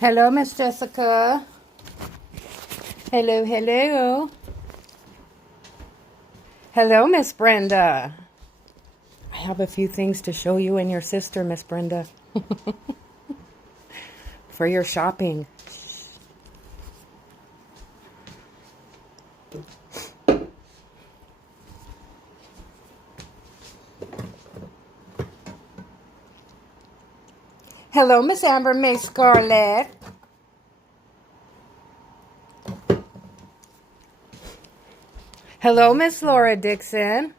Hello, Miss Jessica. Hello, hello. Hello, Miss Brenda. I have a few things to show you and your sister, Miss Brenda, for your shopping. Hello, Miss Amber May Scarlett. Hello, Miss Laura Dixon.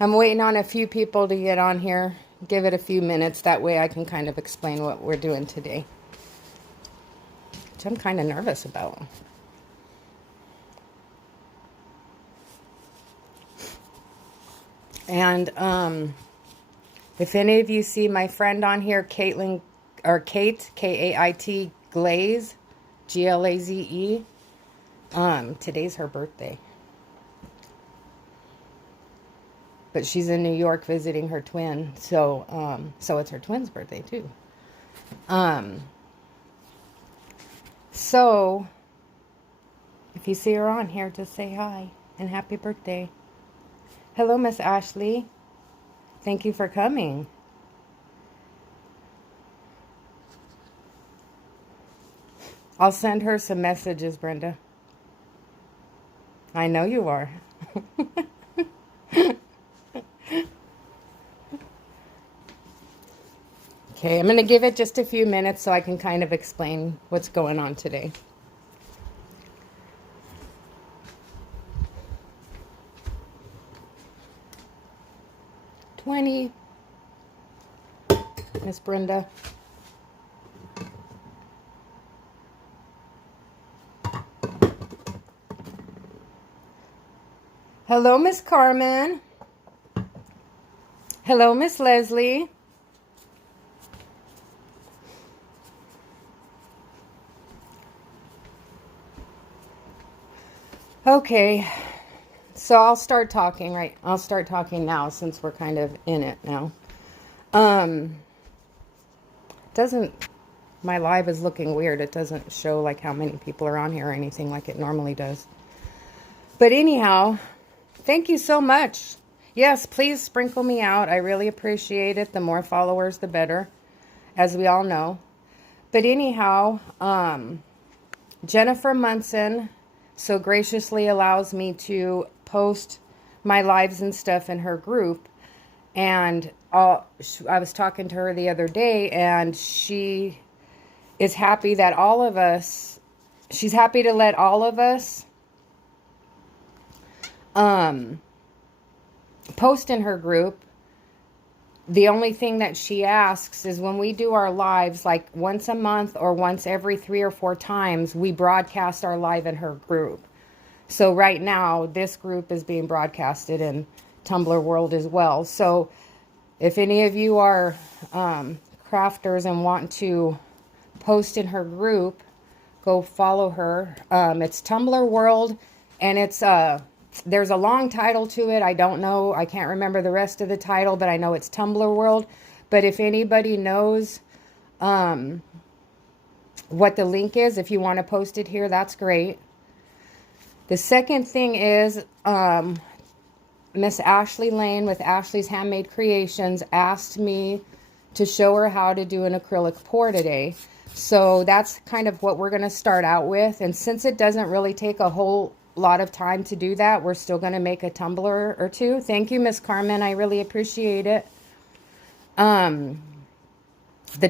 I'm waiting on a few people to get on here. Give it a few minutes. That way I can kind of explain what we're doing today, which I'm kind of nervous about. And if any of you see my friend on here, Caitlin, or Kate, K-A-I-T, Glaze, G-L-A-Z-E, today's her birthday. But she's in New York visiting her twin, so it's her twin's birthday too. So if you see her on here, just say hi and happy birthday. Hello, Miss Ashley. Thank you for coming. I'll send her some messages, Brenda. I know you are. Okay, I'm going to give it just a few minutes so I can kind of explain what's going on today. Miss Brenda. Hello, Miss Carmen. Hello, Miss Leslie. Okay, so I'll start talking, right? I'll start talking now since we're kind of in it now. My live is looking weird. It doesn't show like how many people are on here or anything like it normally does. But anyhow, thank you so much. Yes, please sprinkle me out. I really appreciate it. The more followers, the better, as we all know. But anyhow, Jennifer Munson so graciously allows me to post my lives and stuff in her group. And I was talking to her the other day, and she is happy that all of us, she's happy to let all of us post in her group. The only thing that she asks is when we do our lives, like once a month or once every 3 or 4 times, we broadcast our live in her group. So right now, this group is being broadcasted in Tumblr World as well. So if any of you are crafters and want to post in her group, go follow her. It's Tumblr World, and it's there's a long title to it. I don't know. I can't remember the rest of the title, but I know it's Tumblr World. But if anybody knows what the link is, if you want to post it here, that's great. The second thing is Miss Ashley Lane with Ashley's Handmade Creations asked me to show her how to do an acrylic pour today. So that's kind of what we're going to start out with. And since it doesn't really take a whole lot of time to do that, we're still going to make a tumbler or two. Thank you, Miss Carmen. I really appreciate it. The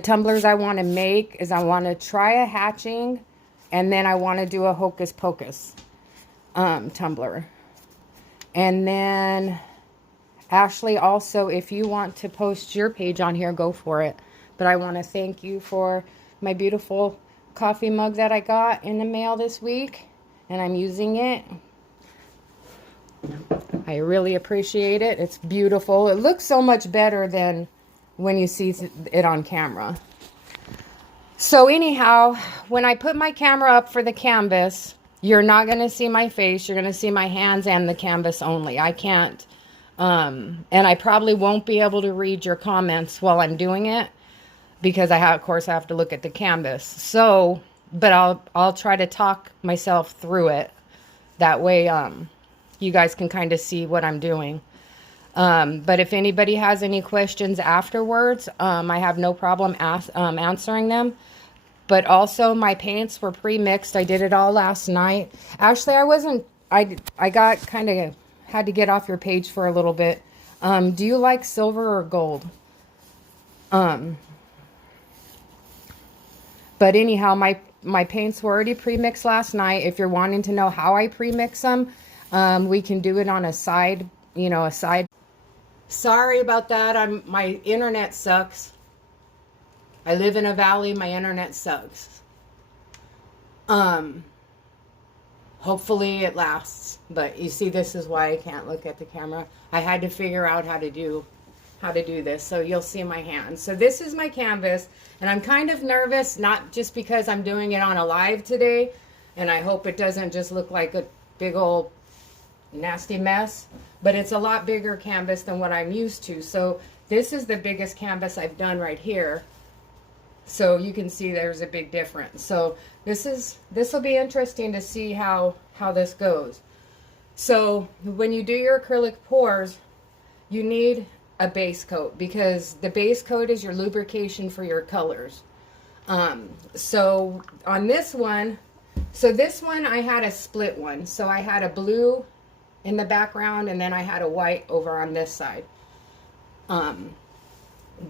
tumblers I want to make is I want to try a hatching, and then I want to do a hocus pocus tumbler. And then Ashley, also, if you want to post your page on here, go for it. But I want to thank you for my beautiful coffee mug that I got in the mail this week, and I'm using it. I really appreciate it. It's beautiful. It looks so much better than when you see it on camera. So anyhow, when I put my camera up for the canvas, you're not going to see my face. You're going to see my hands and the canvas only. I can't, and I probably won't be able to read your comments while I'm doing it, because of course, I have to look at the canvas. So, but I'll try to talk myself through it. That way, you guys can kind of see what I'm doing. But if anybody has any questions afterwards, I have no problem answering them. But also, my paints were pre-mixed. I did it all last night. Actually, I got kind of, had to get off your page for a little bit. Do you like silver or gold? But anyhow, my paints were already pre-mixed last night. If you're wanting to know how I pre-mix them, we can do it on a side, a side. Sorry about that. My internet sucks. I live in a valley. My internet sucks. Hopefully it lasts. But you see, this is why I can't look at the camera. I had to figure out how to do this. So you'll see my hands. So this is my canvas. And I'm kind of nervous, not just because I'm doing it on a live today. And I hope it doesn't just look like a big old nasty mess. But it's a lot bigger canvas than what I'm used to. So this is the biggest canvas I've done right here. So you can see there's a big difference. So this will be interesting to see how this goes. So when you do your acrylic pours, you need a base coat, because the base coat is your lubrication for your colors. So on this one, I had a split one. So I had a blue in the background, and then I had a white over on this side.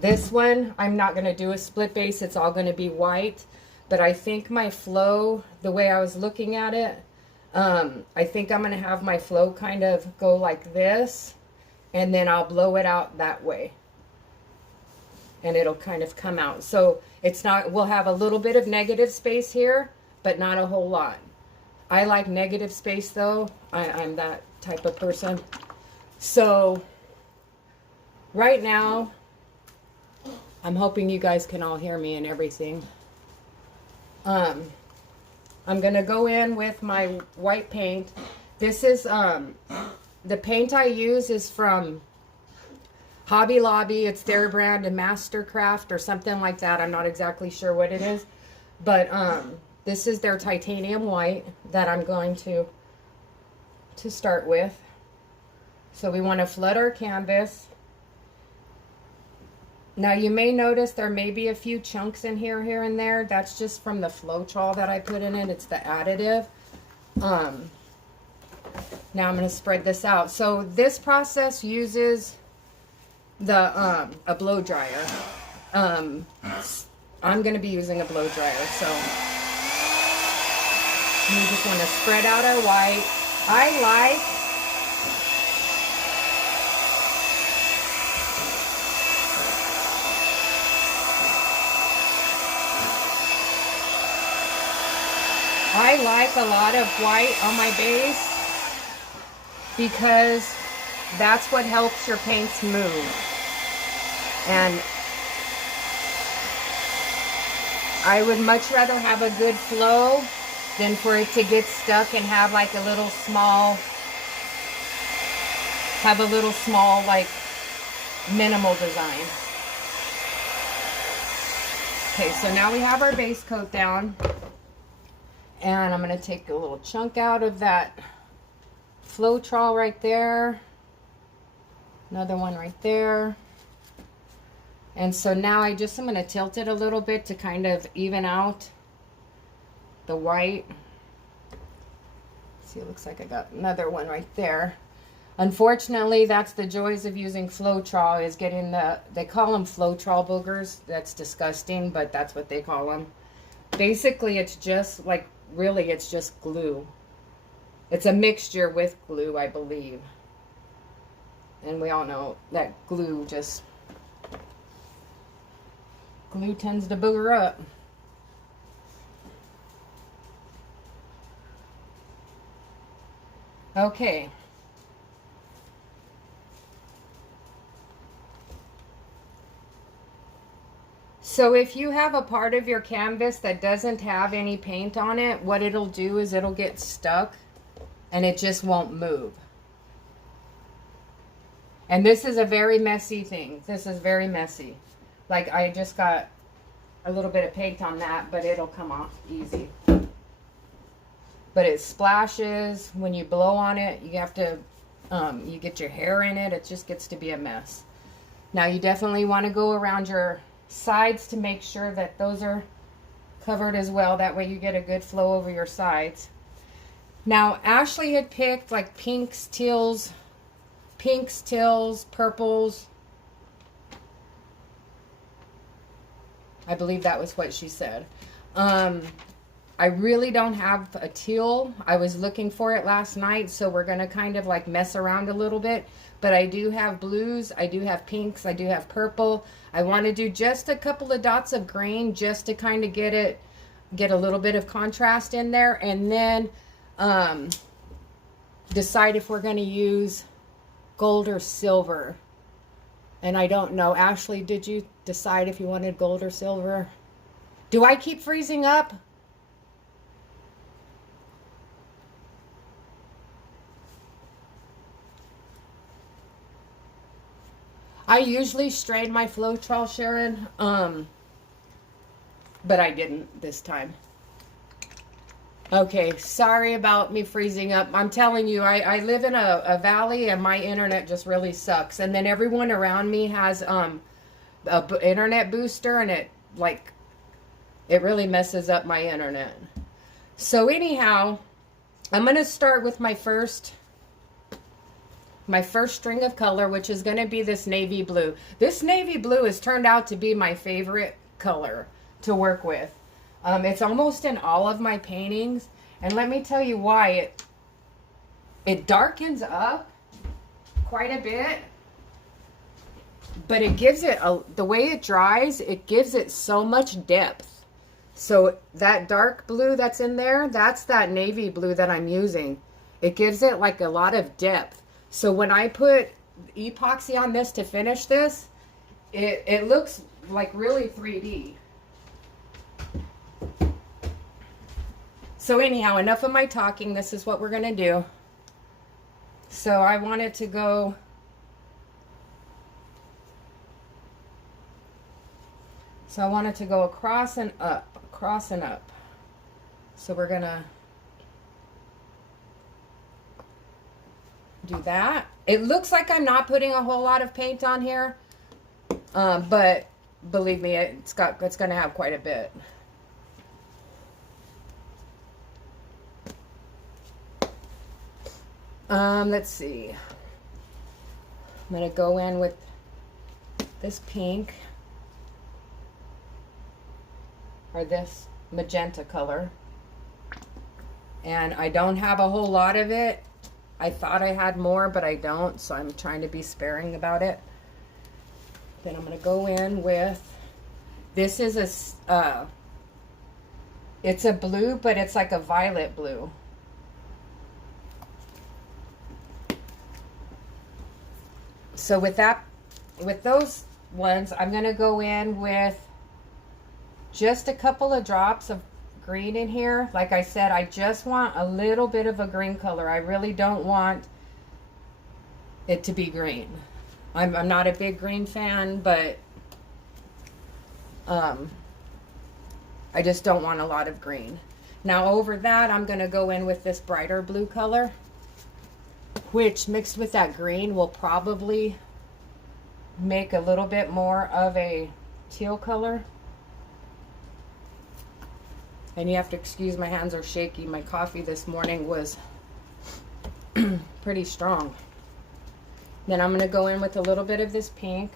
This one, I'm not going to do a split base. It's all going to be white. But I think my flow, the way I was looking at it, I think I'm going to have my flow kind of go like this. And then I'll blow it out that way. And it'll kind of come out. So it's not, we'll have a little bit of negative space here, but not a whole lot. I like negative space though. I'm that type of person. So right now, I'm hoping you guys can all hear me and everything. I'm going to go in with my white paint. This is, the paint I use is from Hobby Lobby. It's their brand, a Mastercraft or something like that. I'm not exactly sure what it is. But this is their titanium white that I'm going to start with. So we want to flood our canvas. Now you may notice there may be a few chunks in here and there. That's just from the Floetrol that I put in it. It's the additive. Now I'm going to spread this out. So this process uses the a blow dryer. I'm going to be using a blow dryer. So we just want to spread out our white. I like a lot of white on my base because that's what helps your paints move. And I would much rather have a good flow than for it to get stuck and have like a little small, like minimal design. Okay, so now we have our base coat down. And I'm going to take a little chunk out of that Floetrol right there. Another one right there. And so now I'm going to tilt it a little bit to kind of even out the white. See, it looks like I got another one right there. Unfortunately, that's the joys of using Floetrol, is getting they call them Floetrol boogers. That's disgusting, but that's what they call them. Basically, it's just like, really, it's just glue. It's a mixture with glue, I believe. And we all know that glue just Glue tends to booger up. Okay. So if you have a part of your canvas that doesn't have any paint on it, what it'll do is it'll get stuck and it just won't move. And this is a very messy thing. This is very messy. Like, I just got a little bit of paint on that, but it'll come off easy. But it splashes when you blow on it. You have to, you get your hair in it. It just gets to be a mess. Now you definitely want to go around your sides to make sure that those are covered as well. That way you get a good flow over your sides. Now Ashley had picked like pinks, teals, purples. I believe that was what she said. I really don't have a teal. I was looking for it last night, so we're going to kind of like mess around a little bit. But I do have blues, I do have pinks, I do have purple. I want to do just a couple of dots of green just to kind of get a little bit of contrast in there. And then decide if we're going to use gold or silver. And I don't know. Ashley, did you decide if you wanted gold or silver? Do I keep freezing up? I usually strain my Floetrol, Sharon, but I didn't this time. Okay, sorry about me freezing up. I'm telling you, I live in a valley and my internet just really sucks. And then everyone around me has a internet booster, and it really messes up my internet. So anyhow, I'm going to start with my first string of color, which is going to be this navy blue. This navy blue has turned out to be my favorite color to work with. It's almost in all of my paintings, and let me tell you why. It darkens up quite a bit, but it gives it the way it dries, it gives it so much depth. So that dark blue that's in there, that's that navy blue that I'm using. It gives it like a lot of depth. So when I put epoxy on this to finish this, it looks like really 3D. So anyhow, enough of my talking. This is what we're going to do. So I want it to go across and up, across and up. So we're going to do that. It looks like I'm not putting a whole lot of paint on here, but believe me, it's going to have quite a bit. Let's see. I'm going to go in with this pink or this magenta color. And I don't have a whole lot of it. I thought I had more, but I don't, so I'm trying to be sparing about it. Then I'm going to go in with, this is it's a blue, but it's like a violet blue. So with those ones, I'm going to go in with just a couple of drops of green in here. Like I said, I just want a little bit of a green color. I really don't want it to be green. I'm not a big green fan, but I just don't want a lot of green. Now over that, I'm going to go in with this brighter blue color, which mixed with that green will probably make a little bit more of a teal color. And you have to excuse, my hands are shaky. My coffee this morning was pretty strong. Then I'm going to go in with a little bit of this pink.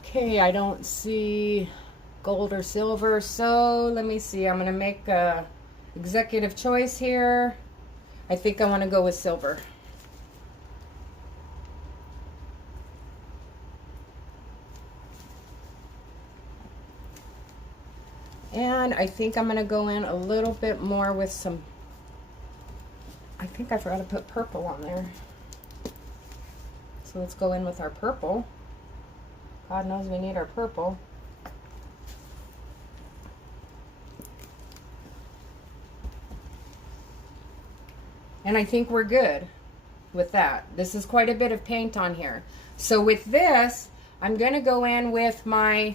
Okay, I don't see gold or silver, so let me see. I'm going to make a executive choice here. I think I want to go with silver. And I think I'm going to go in a little bit more with some, I think I forgot to put purple on there. So let's go in with our purple. God knows we need our purple. And I think we're good with that. This is quite a bit of paint on here. So with this, I'm going to go in with my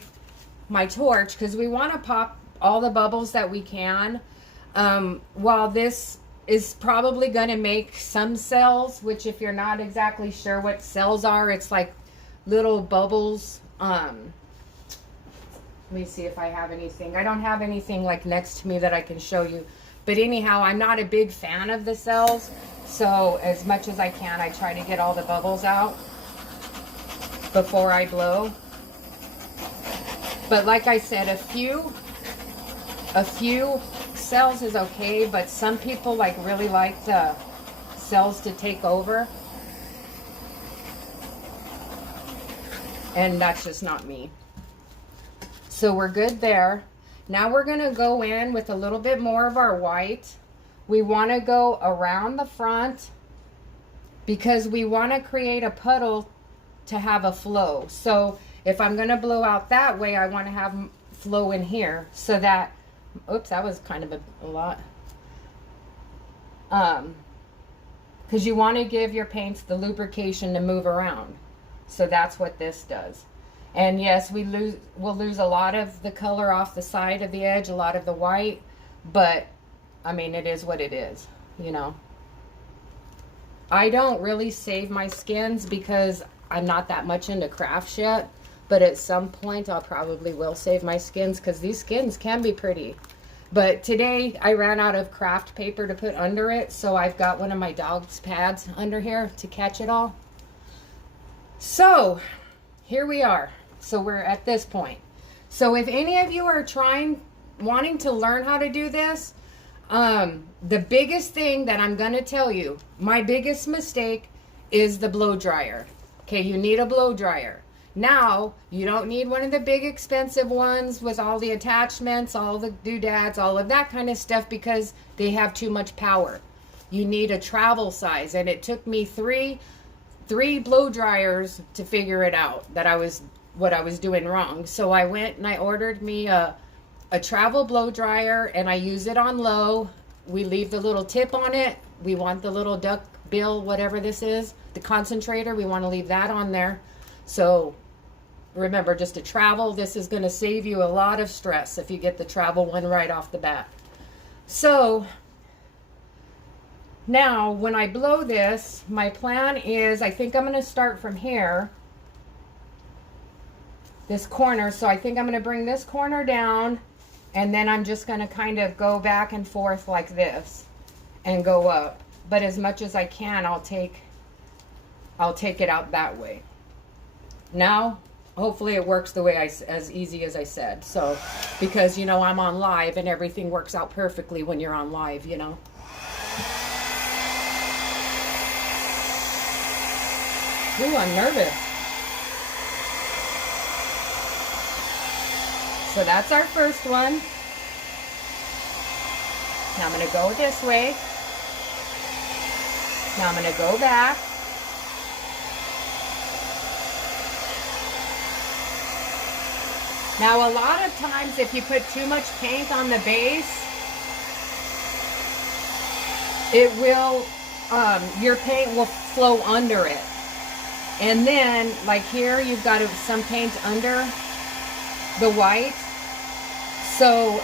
torch because we want to pop all the bubbles that we can. While this is probably going to make some cells, which if you're not exactly sure what cells are, it's like little bubbles. Let me see if I have anything. I don't have anything like next to me that I can show you. But anyhow, I'm not a big fan of the cells. So as much as I can, I try to get all the bubbles out before I blow. But like I said, a few cells is okay, but some people like really like the cells to take over. And that's just not me. So we're good there. Now we're going to go in with a little bit more of our white. We want to go around the front because we want to create a puddle to have a flow. So if I'm going to blow out that way, I want to have flow in here so that, oops, that was kind of a lot. Because you want to give your paints the lubrication to move around. So that's what this does. And yes, we'll lose a lot of the color off the side of the edge, a lot of the white, but I mean, it is what it is, you know. I don't really save my skins because I'm not that much into crafts yet, but at some point I'll probably will save my skins because these skins can be pretty. But today I ran out of craft paper to put under it, so I've got one of my dog's pads under here to catch it all. So here we are. So we're at this point. So if any of you are wanting to learn how to do this, the biggest thing that I'm going to tell you, my biggest mistake is the blow dryer. Okay, you need a blow dryer. Now, you don't need one of the big expensive ones with all the attachments, all the doodads, all of that kind of stuff because they have too much power. You need a travel size, and it took me three blow dryers to figure it out what I was doing wrong. So I went and I ordered me a travel blow dryer, and I use it on low. We leave the little tip on it. We want the little duck bill, whatever this is, the concentrator, we want to leave that on there. So remember, just a travel, this is going to save you a lot of stress if you get the travel one right off the bat. So now when I blow this, my plan is, I think I'm going to start from here, this corner. So I think I'm going to bring this corner down, and then I'm just going to kind of go back and forth like this and go up. But as much as I can, I'll take it out that way. Now, hopefully it works the way as easy as I said. So, because, you know, I'm on live and everything works out perfectly when you're on live, you know. Ooh, I'm nervous. So that's our first one. Now I'm going to go this way. Now I'm going to go back. Now a lot of times if you put too much paint on the base, it will, your paint will flow under it. And then, like here, you've got some paint under the white. So,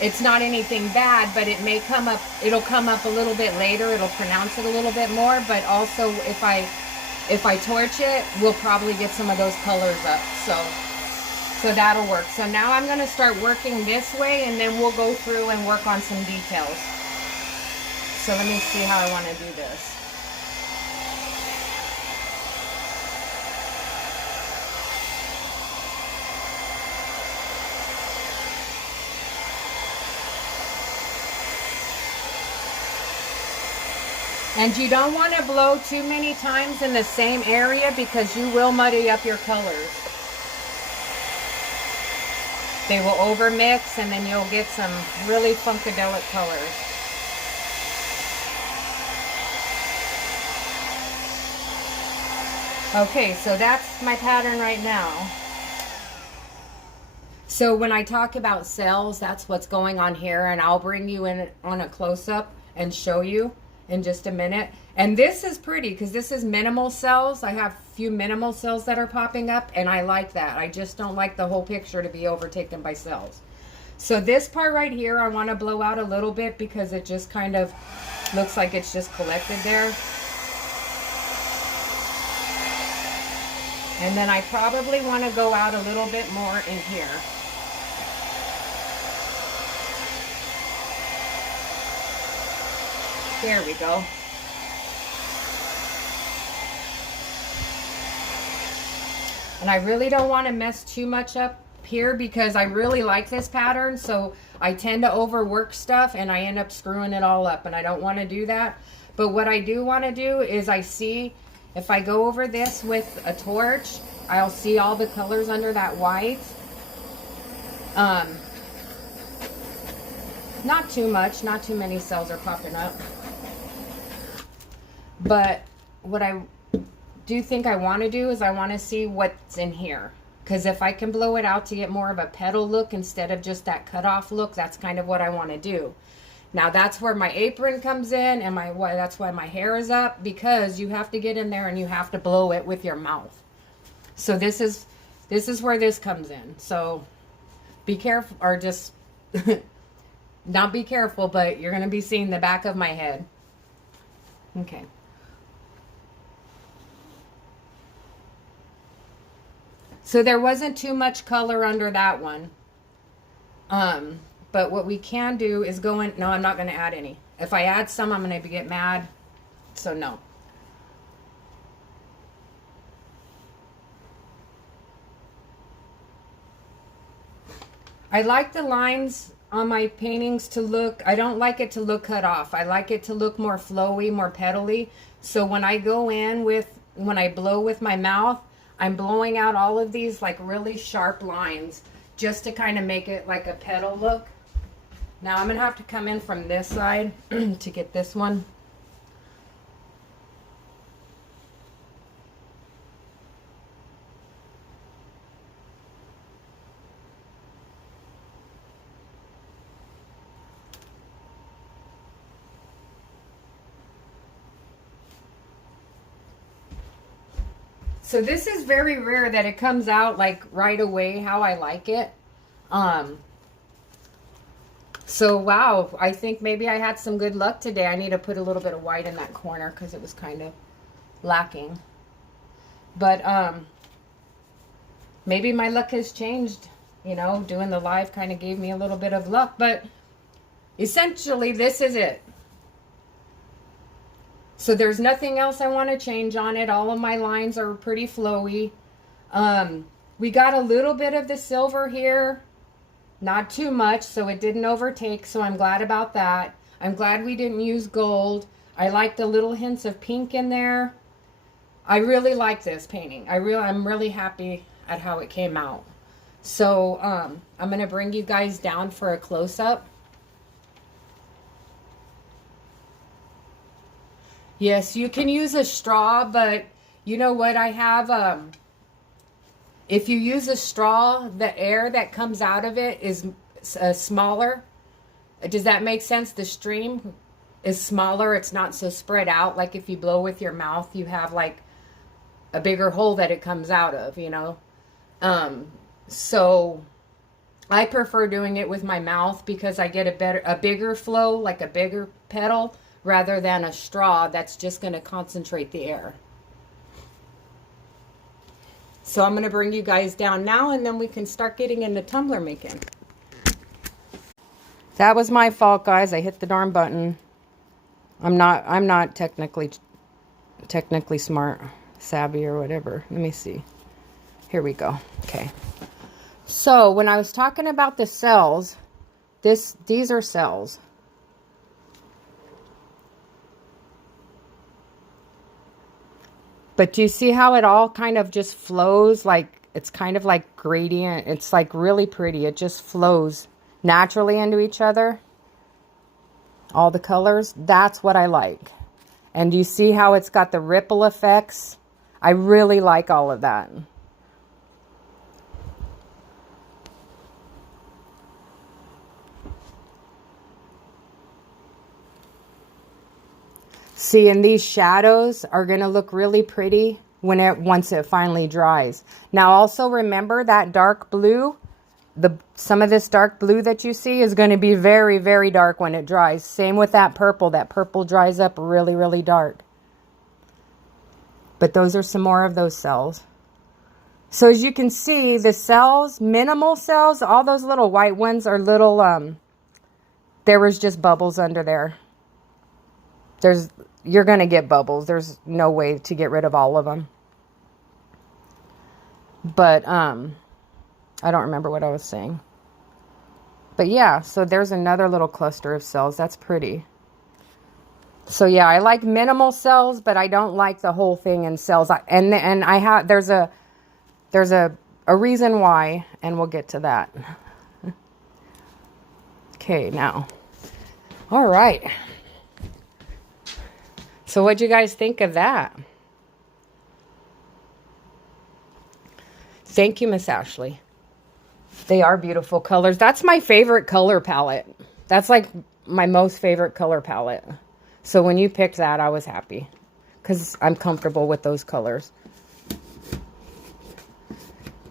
it's not anything bad, but it may come up, it'll come up a little bit later. It'll pronounce it a little bit more, but also if I torch it, we'll probably get some of those colors up. So that'll work. So now I'm going to start working this way, and then we'll go through and work on some details. So let me see how I want to do this. And you don't want to blow too many times in the same area because you will muddy up your colors. They will overmix, and then you'll get some really funkadelic colors. Okay, so that's my pattern right now. So when I talk about cells, that's what's going on here, and I'll bring you in on a close-up and show you in just a minute. And this is pretty because this is minimal cells. I have a few minimal cells that are popping up, and I like that. I just don't like the whole picture to be overtaken by cells. So this part right here, I want to blow out a little bit because it just kind of looks like it's just collected there. And then I probably want to go out a little bit more in here. There we go. And I really don't want to mess too much up here because I really like this pattern, so I tend to overwork stuff and I end up screwing it all up, and I don't want to do that. But what I do want to do is I see if I go over this with a torch, I'll see all the colors under that white. Not too much, not too many cells are popping up. But what I do think I want to do is I want to see what's in here. Because if I can blow it out to get more of a petal look instead of just that cut off look, that's kind of what I want to do. Now that's where my apron comes in, and that's why my hair is up, because you have to get in there and you have to blow it with your mouth. So this is where this comes in. So be careful, or just not be careful, but you're going to be seeing the back of my head. Okay. So there wasn't too much color under that one. But what we can do is go in. No, I'm not going to add any. If I add some, I'm going to get mad. So no. I like the lines on my paintings to look, I don't like it to look cut off. I like it to look more flowy, more petally. So when I go in when I blow with my mouth, I'm blowing out all of these like really sharp lines just to kind of make it like a petal look. Now I'm going to have to come in from this side to get this one. So this is very rare that it comes out like right away how I like it. So wow, I think maybe I had some good luck today. I need to put a little bit of white in that corner because it was kind of lacking. But maybe my luck has changed. You know, doing the live kind of gave me a little bit of luck. But essentially, this is it. So there's nothing else I want to change on it. All of my lines are pretty flowy. We got a little bit of the silver here. Not too much, so it didn't overtake, so I'm glad about that. I'm glad we didn't use gold. I like the little hints of pink in there. I really like this painting. I'm really happy at how it came out. So I'm going to bring you guys down for a close-up. Yes, you can use a straw, but you know what? I have, if you use a straw, the air that comes out of it is smaller. Does that make sense? The stream is smaller. It's not so spread out. Like if you blow with your mouth, you have like a bigger hole that it comes out of, you know? So I prefer doing it with my mouth because I get a bigger flow, like a bigger petal, rather than a straw that's just going to concentrate the air. So I'm going to bring you guys down now, and then we can start getting into tumbler making. That was my fault, guys. I hit the darn button. I'm not technically smart, savvy, or whatever. Let me see. Here we go. Okay. So when I was talking about the cells, these are cells. But do you see how it all kind of just flows like it's kind of like gradient. It's like really pretty. It just flows naturally into each other. All the colors. That's what I like. And you see how it's got the ripple effects? I really like all of that. See, and these shadows are going to look really pretty once it finally dries. Now also remember that dark blue, some of this dark blue that you see is going to be very, very dark when it dries. Same with that purple. That purple dries up really, really dark. But those are some more of those cells. So as you can see, the cells, minimal cells, all those little white ones are little, there was just bubbles under there. You're going to get bubbles. There's no way to get rid of all of them. But, I don't remember what I was saying. But yeah, so there's another little cluster of cells. That's pretty. So yeah, I like minimal cells, but I don't like the whole thing in cells. There's a reason why, and we'll get to that. Okay, now. All right. So what'd you guys think of that? Thank you, Miss Ashley. They are beautiful colors. That's my favorite color palette. That's like my most favorite color palette. So when you picked that, I was happy because I'm comfortable with those colors.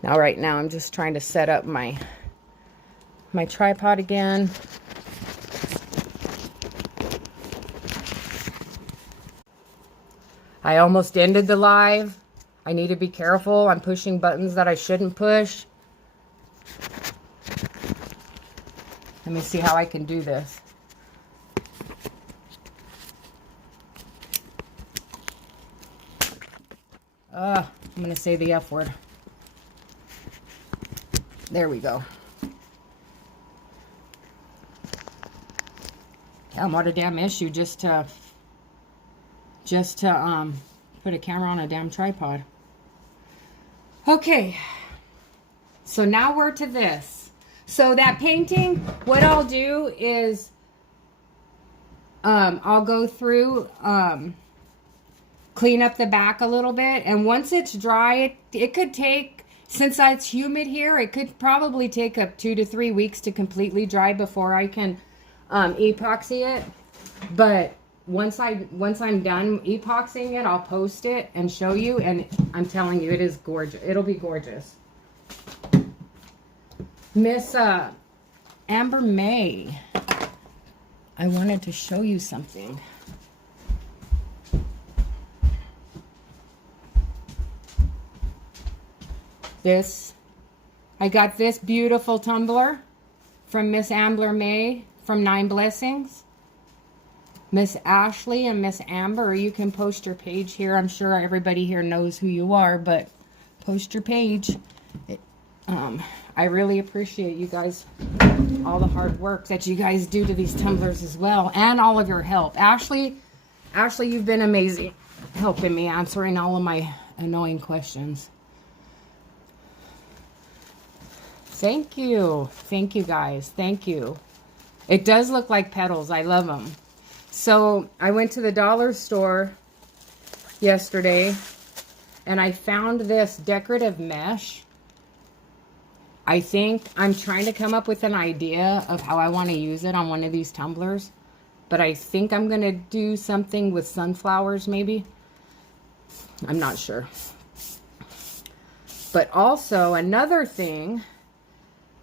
Now, right now, I'm just trying to set up my tripod again. I almost ended the live. I need to be careful. I'm pushing buttons that I shouldn't push. Let me see how I can do this. I'm going to say the F word. There we go. Yeah, what a damn issue just to put a camera on a damn tripod. Okay. So now we're to this. So that painting, what I'll do is I'll go through clean up the back a little bit, and once it's dry, it could take, since it's humid here, it could probably take up 2 to 3 weeks to completely dry before I can epoxy it. But once I'm done epoxying it, I'll post it and show you, and I'm telling you, it is gorgeous. It'll be gorgeous. Miss Amber May, I wanted to show you something. I got this beautiful tumbler from Miss Amber May from 9 Blessings. Miss Ashley and Miss Amber, you can post your page here. I'm sure everybody here knows who you are, but post your page. I really appreciate you guys, all the hard work that you guys do to these tumblers as well, and all of your help. Ashley, you've been amazing helping me answering all of my annoying questions. Thank you. Thank you, guys. Thank you. It does look like petals. I love them. So I went to the dollar store yesterday and I found this decorative mesh. I think I'm trying to come up with an idea of how I want to use it on one of these tumblers. But I think I'm going to do something with sunflowers maybe. I'm not sure. But also another thing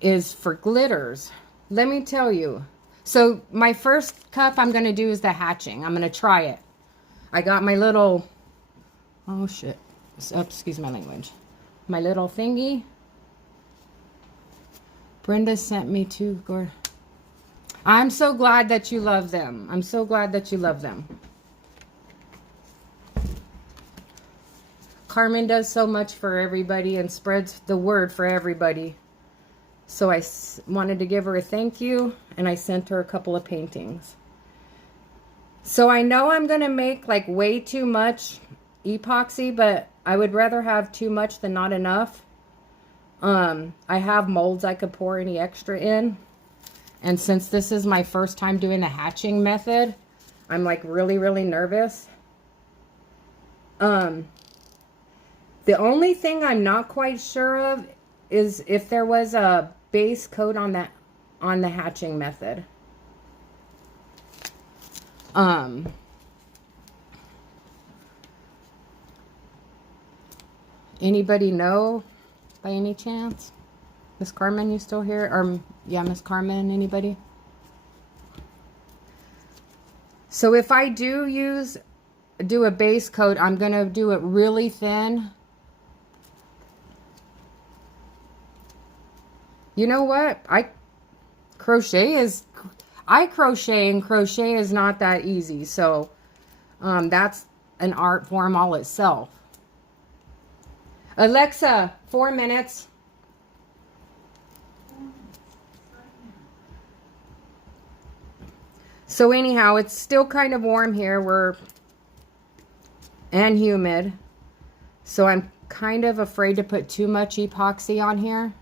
is for glitters. Let me tell you. So my first cup I'm going to do is the hatching. I'm going to try it. I got my little, oh shit, excuse my language. My little thingy. Brenda sent me to, I'm so glad that you love them. I'm so glad that you love them. Carmen does so much for everybody and spreads the word for everybody. So I wanted to give her a thank you, and I sent her a couple of paintings. So I know I'm going to make like way too much epoxy, but I would rather have too much than not enough. I have molds I could pour any extra in. And since this is my first time doing the hatching method, I'm like really, really nervous. The only thing I'm not quite sure of is if there was a base coat on that, on the hatching method. Anybody know by any chance? Miss Carmen, you still here? Or yeah, Miss Carmen, anybody? So if I do a base coat, I'm going to do it really thin. You know what? I crochet, and crochet is not that easy. So that's an art form all itself. Alexa, 4 minutes. So anyhow, it's still kind of warm here. And humid. So I'm kind of afraid to put too much epoxy on here.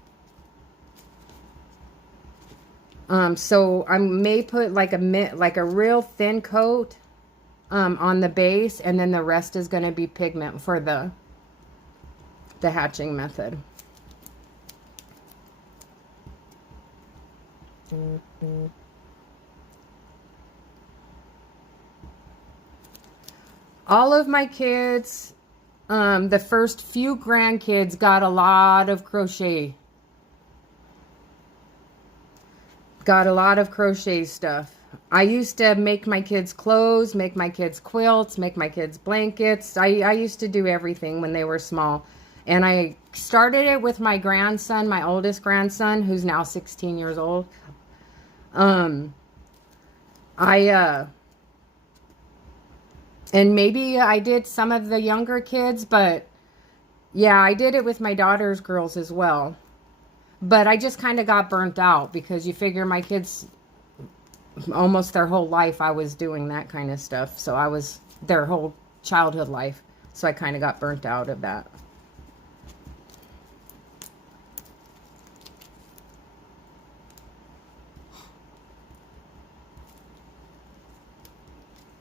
So I may put like a real thin coat on the base, and then the rest is going to be pigment for the hatching method. All of my kids, the first few grandkids got a lot of crochet. Got a lot of crochet stuff. I used to make my kids clothes, make my kids quilts, make my kids blankets. I used to do everything when they were small. And I started it with my grandson, my oldest grandson, who's now 16 years old. And maybe I did some of the younger kids, but yeah, I did it with my daughter's girls as well. But I just kind of got burnt out because you figure my kids, almost their whole life, I was doing that kind of stuff. So I was their whole childhood life. So I kind of got burnt out of that.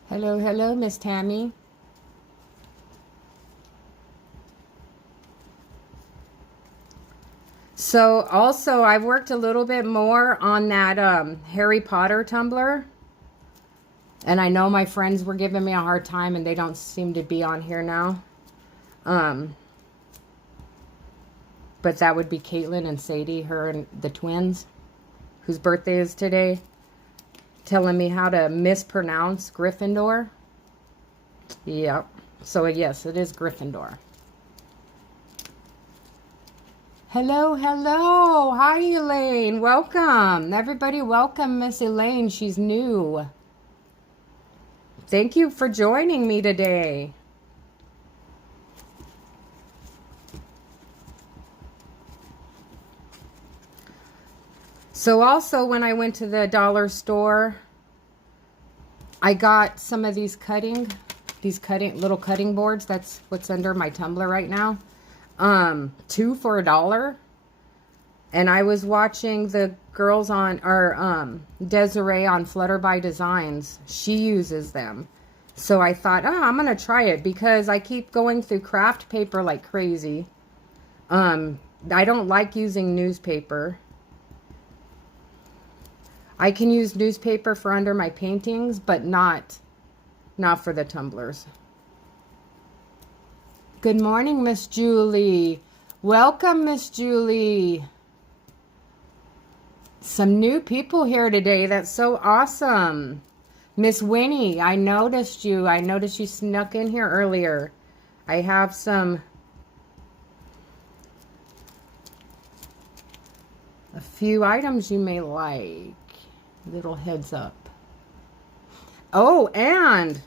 Hello, hello, Miss Tammy. So also, I've worked a little bit more on that Harry Potter tumbler. And I know my friends were giving me a hard time, and they don't seem to be on here now. But that would be Caitlin and Sadie, her and the twins, whose birthday is today, telling me how to mispronounce Gryffindor. Yep. So yes, it is Gryffindor. Hello, hello. Hi, Elaine. Welcome. Everybody welcome Miss Elaine. She's new. Thank you for joining me today. So also, when I went to the dollar store, I got some of these little cutting boards. That's what's under my tumbler right now. 2 for $1. And I was watching the girls on, or Desiree on Flutter by Designs. She uses them. So I thought, I'm going to try it because I keep going through craft paper like crazy. I don't like using newspaper. I can use newspaper for under my paintings, but not for the tumblers. Good morning, Miss Julie. Welcome, Miss Julie. Some new people here today. That's so awesome. Miss Winnie, I noticed you. I noticed you snuck in here earlier. I have a few items you may like. Little heads up. Oh, and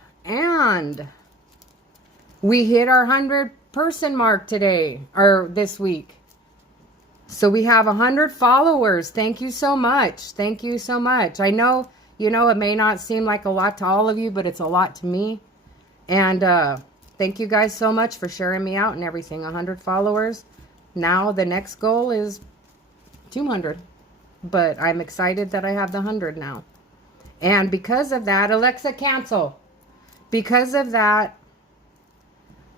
we hit our 100-person mark today, or this week. So we have 100 followers. Thank you so much. Thank you so much. I know, it may not seem like a lot to all of you, but it's a lot to me. And thank you guys so much for sharing me out and everything. 100 followers. Now the next goal is 200. But I'm excited that I have the 100 now. And because of that, Alexa, cancel. Because of that,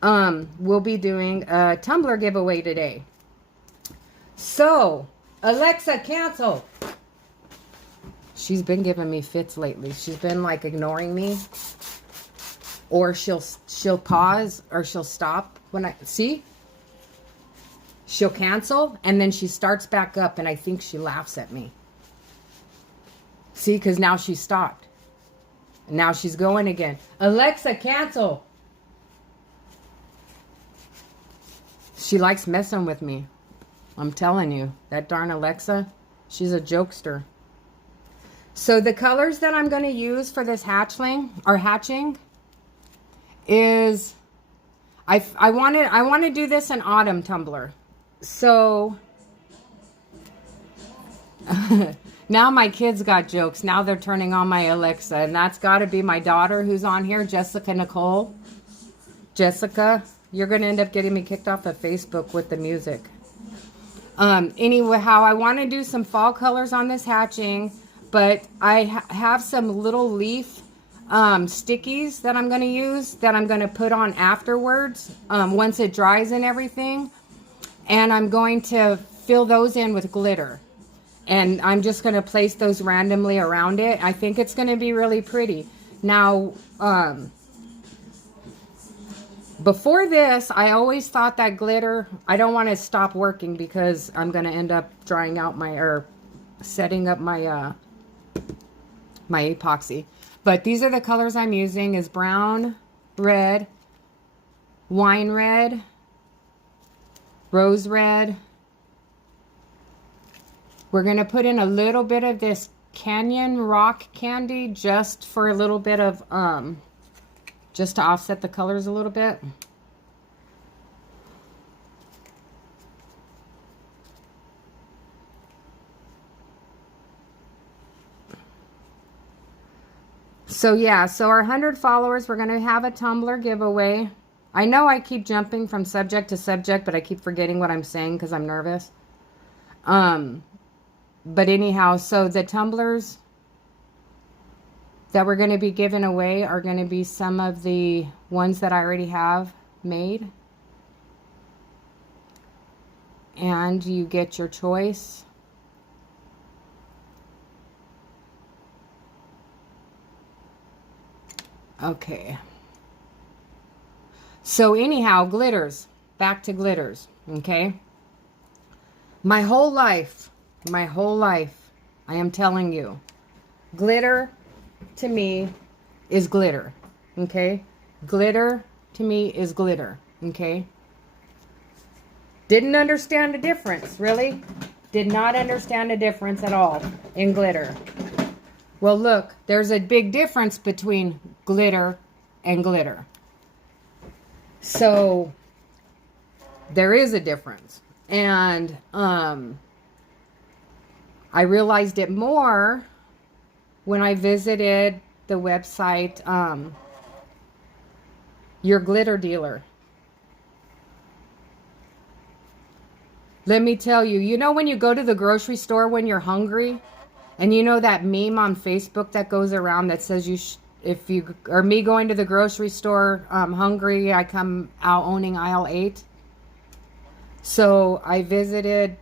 we'll be doing a Tumblr giveaway today. So, Alexa, cancel. She's been giving me fits lately. She's been like ignoring me. Or she'll pause or she'll stop when I see. She'll cancel and then she starts back up and I think she laughs at me. See, because now she stopped. Now she's going again. Alexa, cancel. She likes messing with me. I'm telling you, that darn Alexa, she's a jokester. So the colors that I'm going to use for this hatching is I want to do this in autumn Tumblr. So now my kids got jokes. Now they're turning on my Alexa, and that's got to be my daughter who's on here, Jessica Nicole. Jessica, you're going to end up getting me kicked off of Facebook with the music. Anyway, how I want to do some fall colors on this hatching, but I have some little leaf stickies that I'm going to use that I'm going to put on afterwards once it dries and everything. And I'm going to fill those in with glitter. And I'm just going to place those randomly around it. I think it's going to be really pretty. Now, before this, I always thought that glitter, I don't want to stop working because I'm going to end up drying out setting up my my epoxy. But these are the colors I'm using is brown, red, wine red, rose red. We're going to put in a little bit of this Canyon Rock Candy just for a little bit of, just to offset the colors a little bit. So yeah, so our 100 followers, we're going to have a Tumblr giveaway. I know I keep jumping from subject to subject, but I keep forgetting what I'm saying because I'm nervous. But anyhow, so the tumblers that we're going to be giving away are going to be some of the ones that I already have made. And you get your choice. Okay. So anyhow, glitters. Back to glitters. Okay. My whole life, I am telling you, glitter to me is glitter. Okay. Glitter to me is glitter. Okay. Didn't understand the difference, really. Did not understand the difference at all in glitter. Well, look, there's a big difference between glitter and glitter. So, there is a difference. And I realized it more when I visited the website, Your Glitter Dealer. Let me tell you, you know when you go to the grocery store when you're hungry? And you know that meme on Facebook that goes around that says if you, or me going to the grocery store hungry, I come out owning aisle 8. So I visited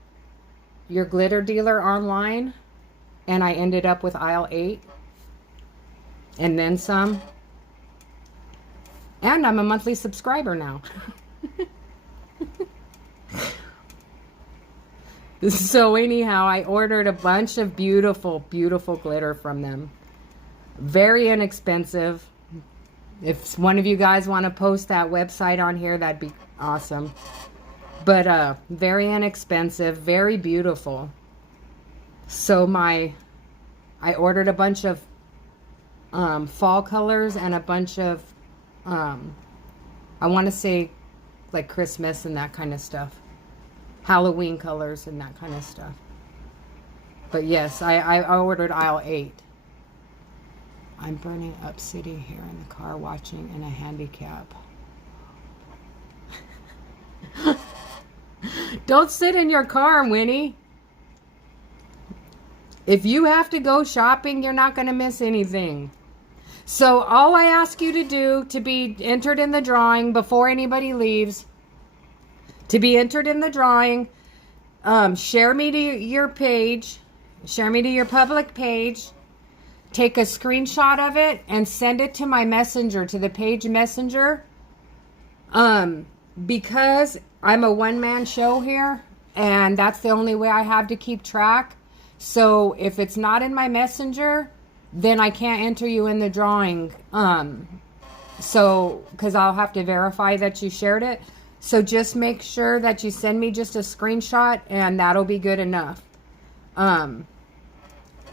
Your Glitter Dealer online and I ended up with aisle 8 and then some. And I'm a monthly subscriber now. So anyhow, I ordered a bunch of beautiful, beautiful glitter from them. Very inexpensive. If one of you guys want to post that website on here, that'd be awesome. But very inexpensive, very beautiful. So I ordered a bunch of fall colors and a bunch of, I want to say like Christmas and that kind of stuff. Halloween colors and that kind of stuff. But yes, I ordered aisle 8. I'm burning up sitting here in the car watching in a handicap. Don't sit in your car, Winnie. If you have to go shopping, you're not going to miss anything. So all I ask you to do to be entered in the drawing before anybody leaves, to be entered in the drawing, share me to your page, share me to your public page, take a screenshot of it and send it to my messenger, to the page messenger. Because I'm a one-man show here and that's the only way I have to keep track. So if it's not in my messenger, then I can't enter you in the drawing. So, because I'll have to verify that you shared it. So just make sure that you send me just a screenshot and that'll be good enough. And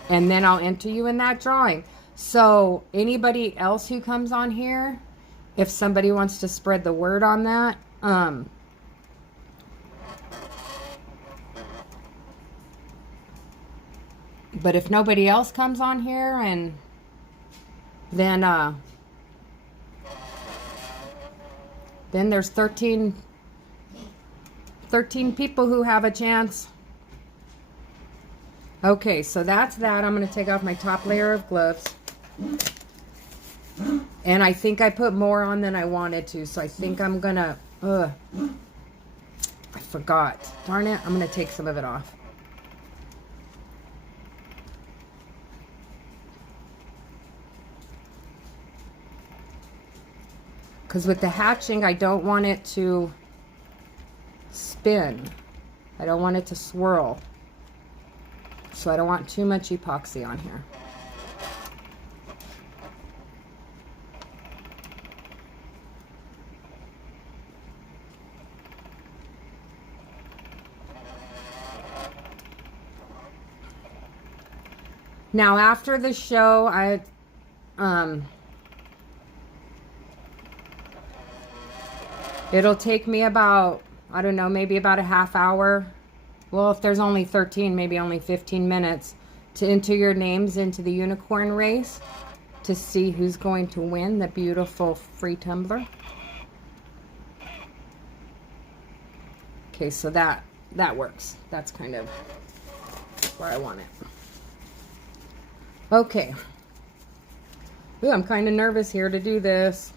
then I'll enter you in that drawing. So anybody else who comes on here, if somebody wants to spread the word on that, but if nobody else comes on here, and then there's 13 people who have a chance. Okay, so that's that. I'm going to take off my top layer of gloves. And I think I put more on than I wanted to, so I think I'm going to, I forgot. Darn it, I'm going to take some of it off. Because with the hatching, I don't want it to spin. I don't want it to swirl. So I don't want too much epoxy on here. Now after the show, it'll take me about, I don't know, maybe about a half hour. Well, if there's only 13, maybe only 15 minutes to enter your names into the unicorn race to see who's going to win the beautiful free tumbler. Okay, so that works. That's kind of where I want it. Okay. Ooh, I'm kind of nervous here to do this.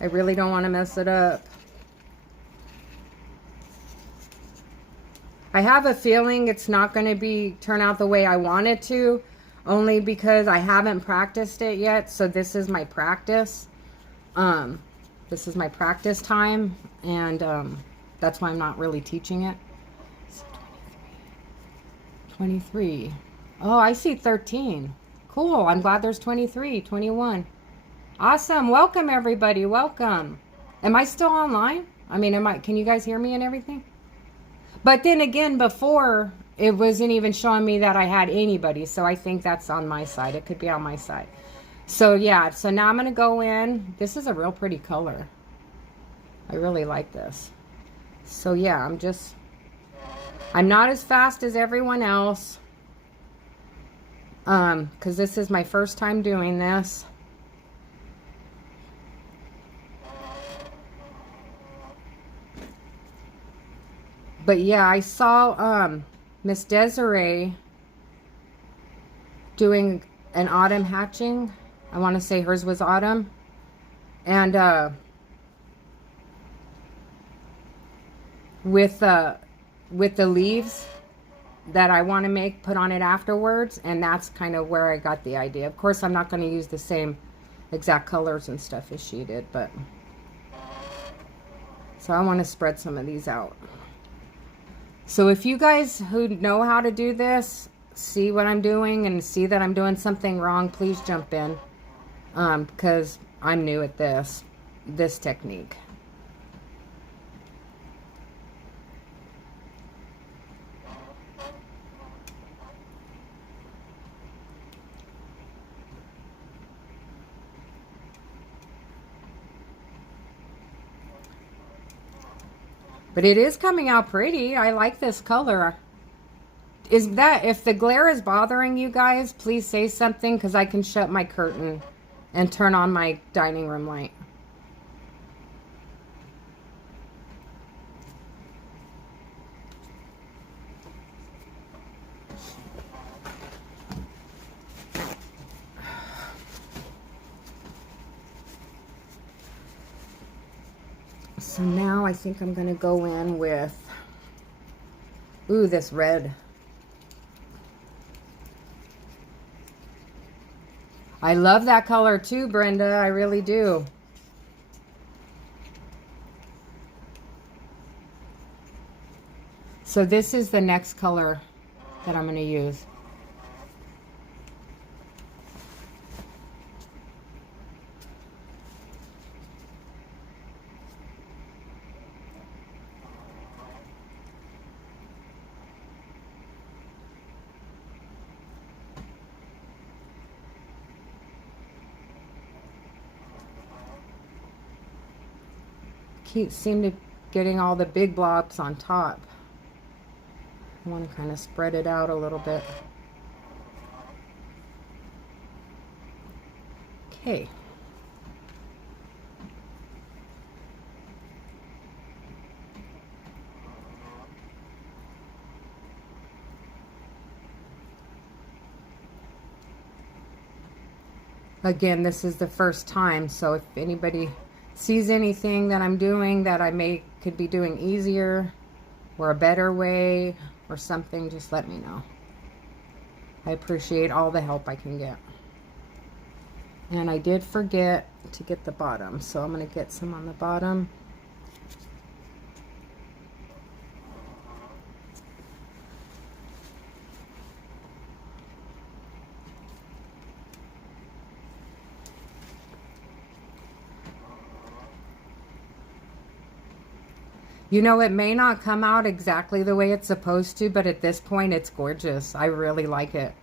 I really don't want to mess it up. I have a feeling it's not going to turn out the way I want it to, only because I haven't practiced it yet. So this is my practice. This is my practice time, and that's why I'm not really teaching it. So 23. Oh, I see 13. Cool. I'm glad there's 23, 21. Awesome. Welcome, everybody. Welcome. Am I still online? I mean, can you guys hear me and everything? But then again, before, it wasn't even showing me that I had anybody. So I think that's on my side. It could be on my side. So yeah, so now I'm going to go in. This is a real pretty color. I really like this. So yeah, I'm not as fast as everyone else. Because this is my first time doing this. But yeah, I saw Miss Desiree doing an autumn hatching. I want to say hers was autumn. And with the leaves that I want to put on it afterwards. And that's kind of where I got the idea. Of course, I'm not going to use the same exact colors and stuff as she did. But so I want to spread some of these out. So if you guys who know how to do this, see what I'm doing and see that I'm doing something wrong, please jump in. Because I'm new at this technique. But it is coming out pretty. I like this color. If the glare is bothering you guys, please say something, because I can shut my curtain and turn on my dining room light. So now I think I'm going to go in with, ooh, this red. I love that color too, Brenda. I really do. So this is the next color that I'm going to use. Seem to getting all the big blobs on top. I want to kind of spread it out a little bit. Okay. Again, this is the first time, so if anybody sees anything that I'm doing that I could be doing easier or a better way or something, just let me know. I appreciate all the help I can get. And I did forget to get the bottom, so I'm going to get some on the bottom. You know, it may not come out exactly the way it's supposed to, but at this point it's gorgeous. I really like it.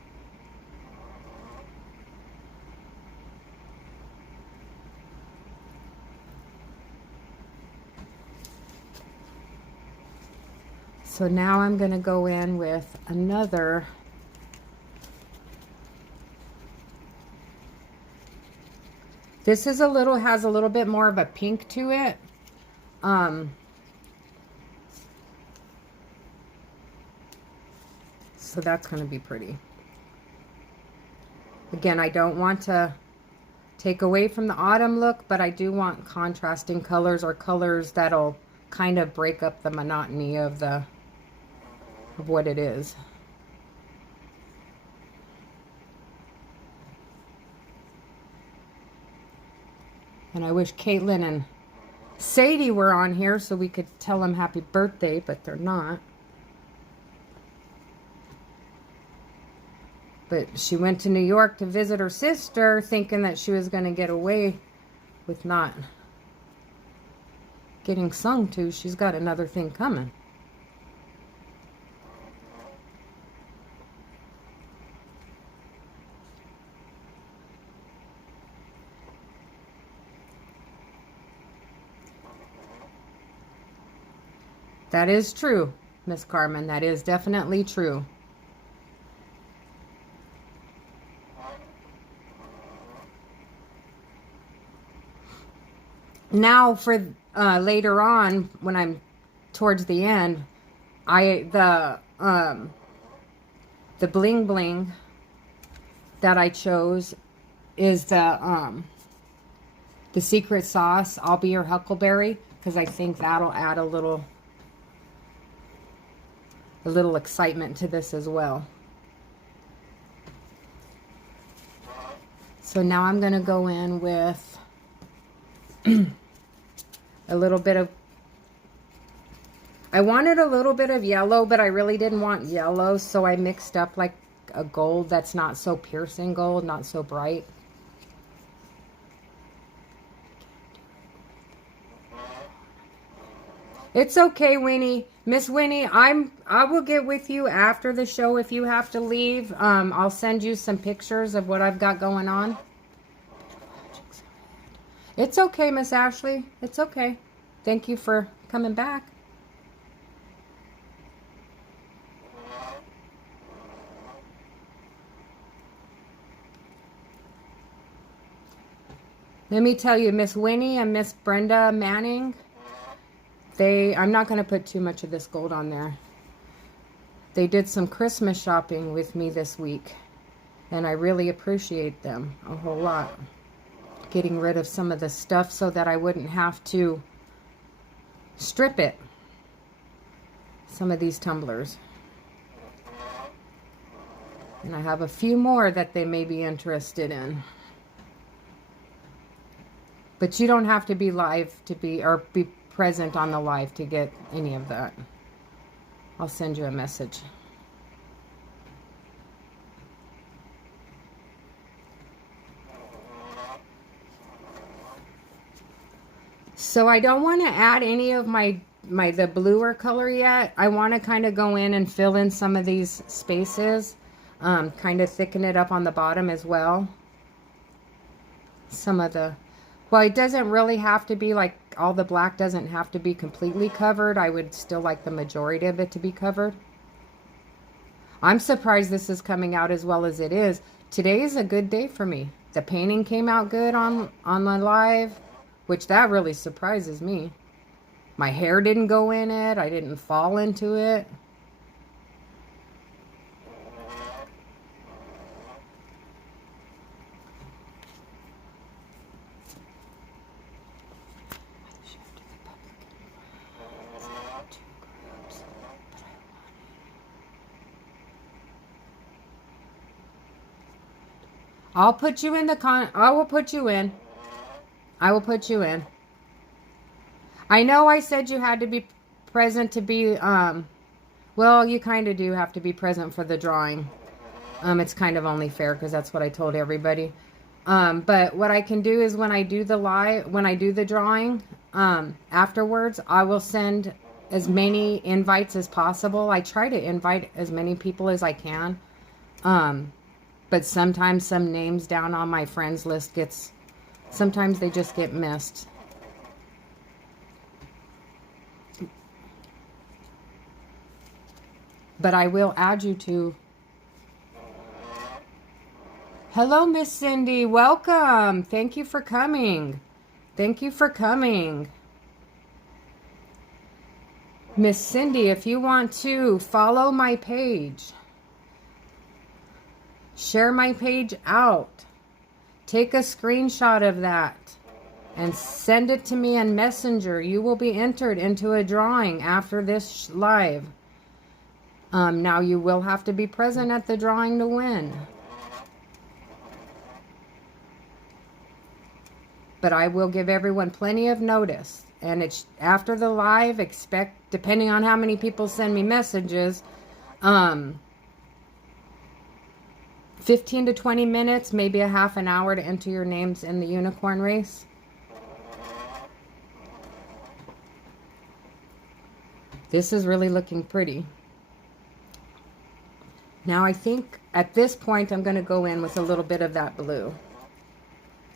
So now I'm going to go in with another. This is has a little bit more of a pink to it. So that's going to be pretty. Again, I don't want to take away from the autumn look, but I do want contrasting colors or colors that'll kind of break up the monotony of what it is. And I wish Caitlin and Sadie were on here so we could tell them happy birthday, but they're not. But she went to New York to visit her sister, thinking that she was going to get away with not getting sung to. She's got another thing coming. That is true, Miss Carmen. That is definitely true. Now for later on, when I'm towards the end, the bling bling that I chose is the secret sauce. I'll be your Huckleberry, because I think that'll add a little excitement to this as well. So now I'm going to go in with a little bit of, I wanted a little bit of yellow, but I really didn't want yellow, so I mixed up like a gold that's not so piercing gold, not so bright. It's okay, Winnie. Miss Winnie, I will get with you after the show if you have to leave. I'll send you some pictures of what I've got going on. It's okay, Miss Ashley. It's okay. Thank you for coming back. Let me tell you, Miss Winnie and Miss Brenda Manning, I'm not going to put too much of this gold on there. They did some Christmas shopping with me this week, and I really appreciate them a whole lot. Getting rid of some of the stuff so that I wouldn't have to strip it. Some of these tumblers. And I have a few more that they may be interested in. But you don't have to be live to be, or be present on the live to get any of that. I'll send you a message. So I don't want to add any of the bluer color yet. I want to kind of go in and fill in some of these spaces. Kind of thicken it up on the bottom as well. Some of the, well, it doesn't really have to be like, all the black doesn't have to be completely covered. I would still like the majority of it to be covered. I'm surprised this is coming out as well as it is. Today is a good day for me. The painting came out good on the live, which that really surprises me. My hair didn't go in it. I didn't fall into it. I'll put you in the I will put you in. I will put you in. I know I said you had to be present to be, well, you kind of do have to be present for the drawing. It's kind of only fair because that's what I told everybody. But what I can do is when I do the drawing, afterwards, I will send as many invites as possible. I try to invite as many people as I can. But sometimes some names down on my friends list sometimes they just get missed. But I will add you to. Hello, Miss Cindy. Welcome. Thank you for coming. Thank you for coming. Miss Cindy, if you want to follow my page, share my page out, take a screenshot of that and send it to me in Messenger. You will be entered into a drawing after this live. Now you will have to be present at the drawing to win. But I will give everyone plenty of notice. And it's after the live, expect, depending on how many people send me messages, 15 to 20 minutes, maybe a half an hour to enter your names in the unicorn race. This is really looking pretty. Now I think at this point I'm going to go in with a little bit of that blue.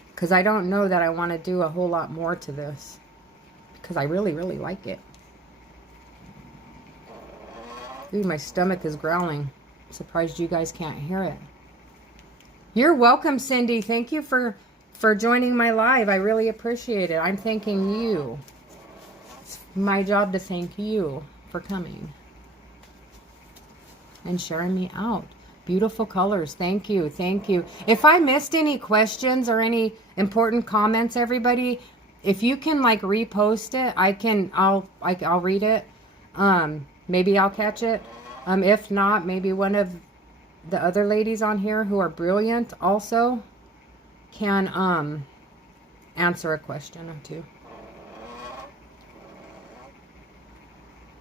Because I don't know that I want to do a whole lot more to this. Because I really, really like it. Ooh, my stomach is growling. I'm surprised you guys can't hear it. You're welcome, Cindy. Thank you for joining my live. I really appreciate it. I'm thanking you. It's my job to thank you for coming and sharing me out. Beautiful colors. Thank you. Thank you. If I missed any questions or any important comments, everybody, if you can like repost it, I'll read it. Maybe I'll catch it. If not, maybe one of the other ladies on here who are brilliant also can answer a question or two.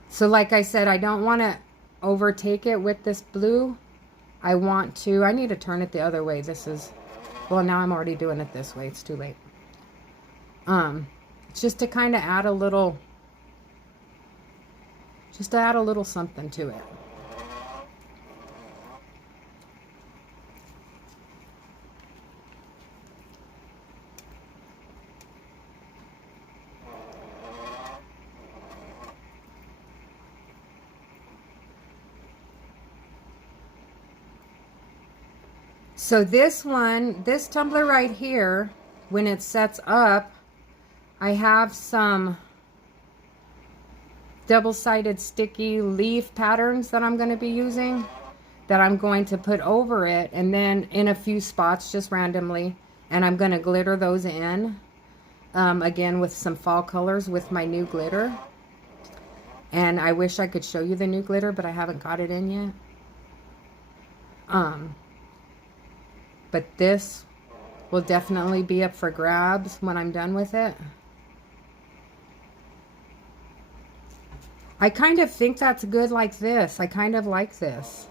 So like I said, I don't want to overtake it with this blue. I need to turn it the other way. This is, well, now I'm already doing it this way. It's too late. Just to kind of add a little, something to it. So this tumbler right here, when it sets up, I have some double-sided sticky leaf patterns that I'm going to be using, that I'm going to put over it, and then in a few spots just randomly, and I'm going to glitter those in, again with some fall colors with my new glitter. And I wish I could show you the new glitter, but I haven't got it in yet. But this will definitely be up for grabs when I'm done with it. I kind of think that's good like this. I kind of like this.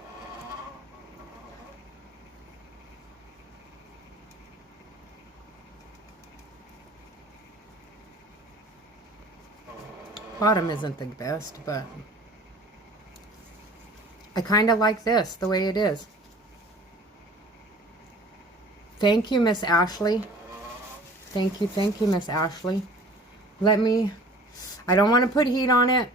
Bottom isn't the best, but I kind of like this the way it is. Thank you, Miss Ashley. Thank you, Miss Ashley. I don't want to put heat on it.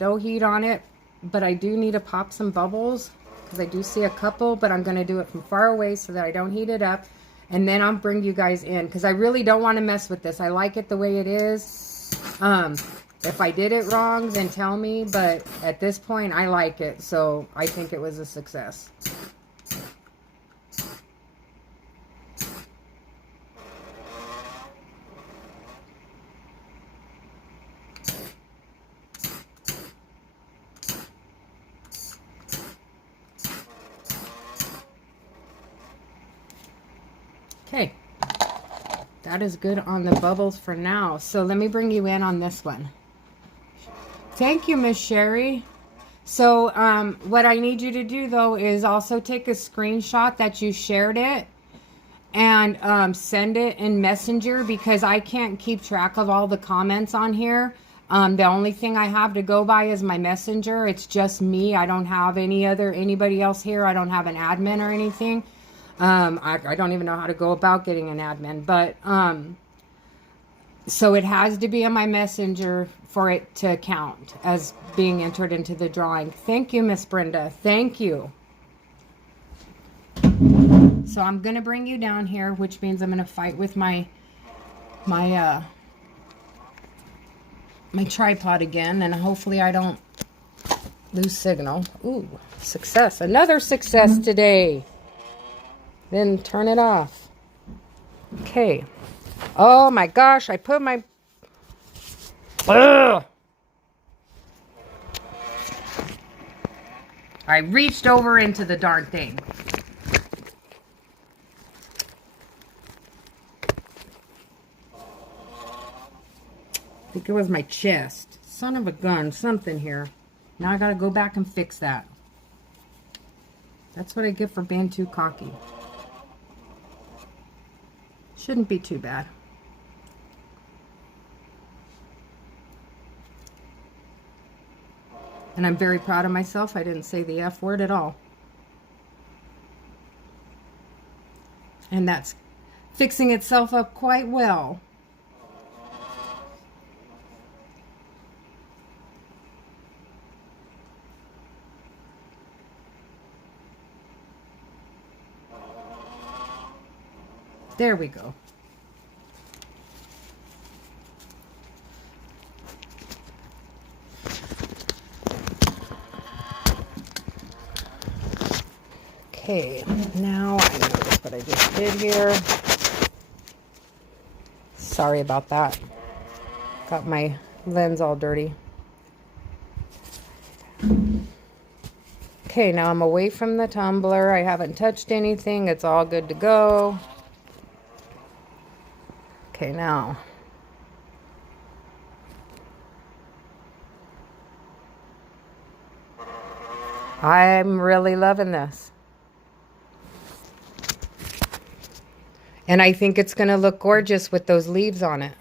No heat on it, but I do need to pop some bubbles because I do see a couple, but I'm going to do it from far away so that I don't heat it up. And then I'll bring you guys in because I really don't want to mess with this. I like it the way it is. If I did it wrong, then tell me, but at this point, I like it, so I think it was a success. Okay, that is good on the bubbles for now. So let me bring you in on this one. Thank you, Miss Sherry. So what I need you to do, though, is also take a screenshot that you shared it and send it in Messenger because I can't keep track of all the comments on here. The only thing I have to go by is my Messenger. It's just me. I don't have anybody else here. I don't have an admin or anything. I don't even know how to go about getting an admin, but so it has to be on my Messenger for it to count as being entered into the drawing. Thank you, Miss Brenda. Thank you. So I'm going to bring you down here, which means I'm going to fight with my tripod again, and hopefully I don't lose signal. Ooh, success. Another success today. Then turn it off. Okay. Oh my gosh, I put my... Ugh! I reached over into the darn thing. I think it was my chest. Son of a gun, something here. Now I gotta go back and fix that. That's what I get for being too cocky. Shouldn't be too bad. And I'm very proud of myself. I didn't say the F word at all. And that's fixing itself up quite well. There we go. Okay, now I notice what I just did here. Sorry about that. Got my lens all dirty. Okay, now I'm away from the tumbler. I haven't touched anything. It's all good to go. Okay, now. I'm really loving this. And I think it's going to look gorgeous with those leaves on it.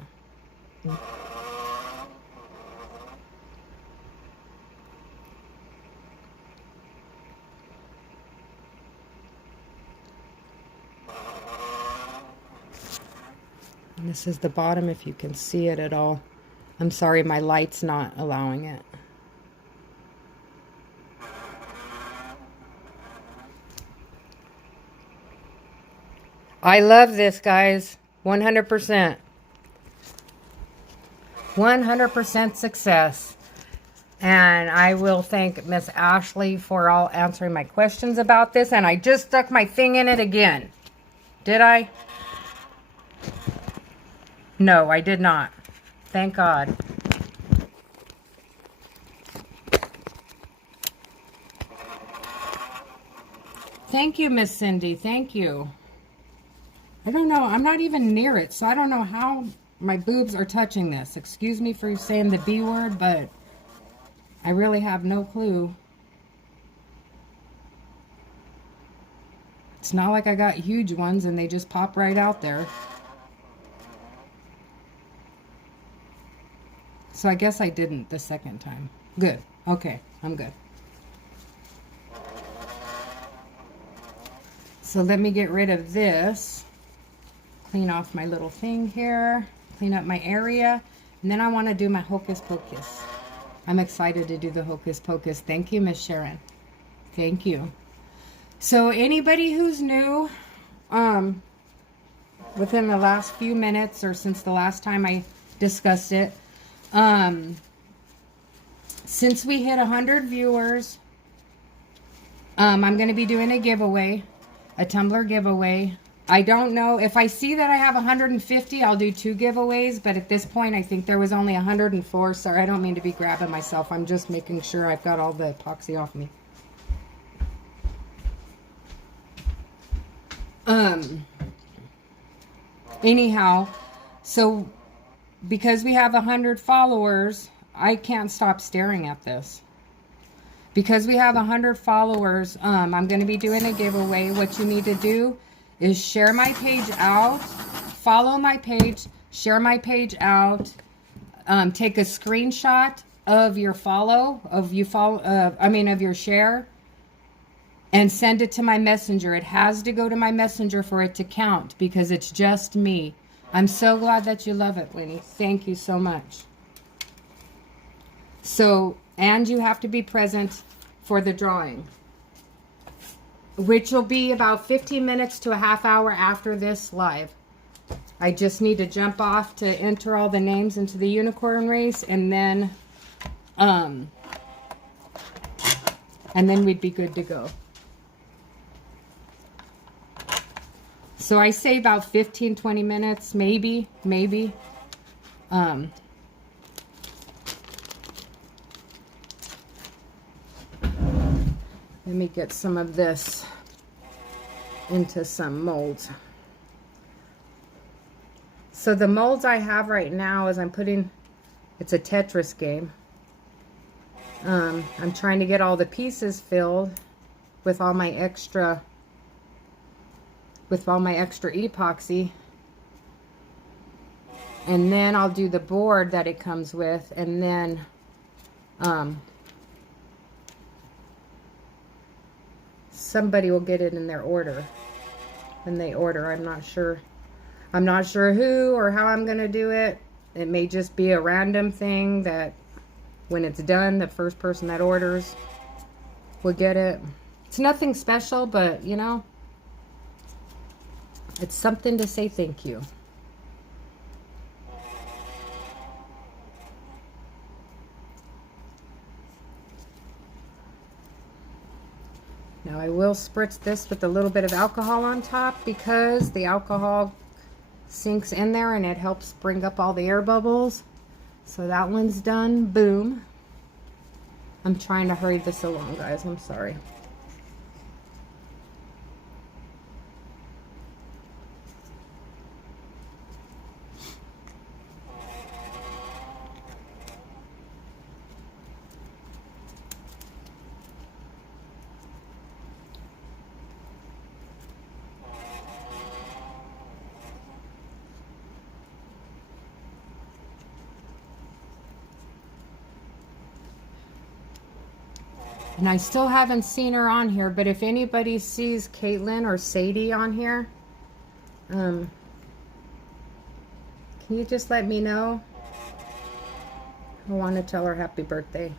And this is the bottom if you can see it at all. I'm sorry, my light's not allowing it. I love this, guys. 100%. 100% success. And I will thank Miss Ashley for all answering my questions about this. And I just stuck my thing in it again. Did I? No, I did not. Thank God. Thank you, Miss Cindy. Thank you. I don't know. I'm not even near it, so I don't know how my boobs are touching this. Excuse me for saying the B word, but I really have no clue. It's not like I got huge ones and they just pop right out there. So I guess I didn't the second time. Good. Okay, I'm good. So let me get rid of this. Clean off my little thing here. Clean up my area. And then I want to do my Hocus Pocus. I'm excited to do the Hocus Pocus. Thank you, Miss Sharon. Thank you. So anybody who's new, within the last few minutes or since the last time I discussed it, since we hit 100 viewers, I'm going to be doing a giveaway, a tumbler giveaway. I don't know. If I see that I have 150, I'll do 2 giveaways. But at this point, I think there was only 104. Sorry, I don't mean to be grabbing myself. I'm just making sure I've got all the epoxy off me. Anyhow, so because we have 100 followers, I can't stop staring at this. Because we have 100 followers, I'm going to be doing a giveaway. What you need to do is share my page out, follow my page, share my page out, take a screenshot of your of your share, and send it to my messenger. It has to go to my messenger for it to count because it's just me. I'm so glad that you love it, Winnie. Thank you so much. So, and you have to be present for the drawing, which will be about 15 minutes to a half hour after this live. I just need to jump off to enter all the names into the unicorn race, and then we'd be good to go. So I say about 15-20 minutes, maybe. Let me get some of this into some molds. So the molds I have right now is it's a Tetris game. I'm trying to get all the pieces filled with all my extra epoxy. And then I'll do the board that it comes with, and then somebody will get it in their order. And they order. I'm not sure who or how I'm going to do it. It may just be a random thing that when it's done, the first person that orders will get it. It's nothing special, but you know, it's something to say thank you. Now I will spritz this with a little bit of alcohol on top because the alcohol sinks in there and it helps bring up all the air bubbles. So that one's done. Boom. I'm trying to hurry this along, guys. I'm sorry. And I still haven't seen her on here, but if anybody sees Caitlin or Sadie on here, can you just let me know? I want to tell her happy birthday.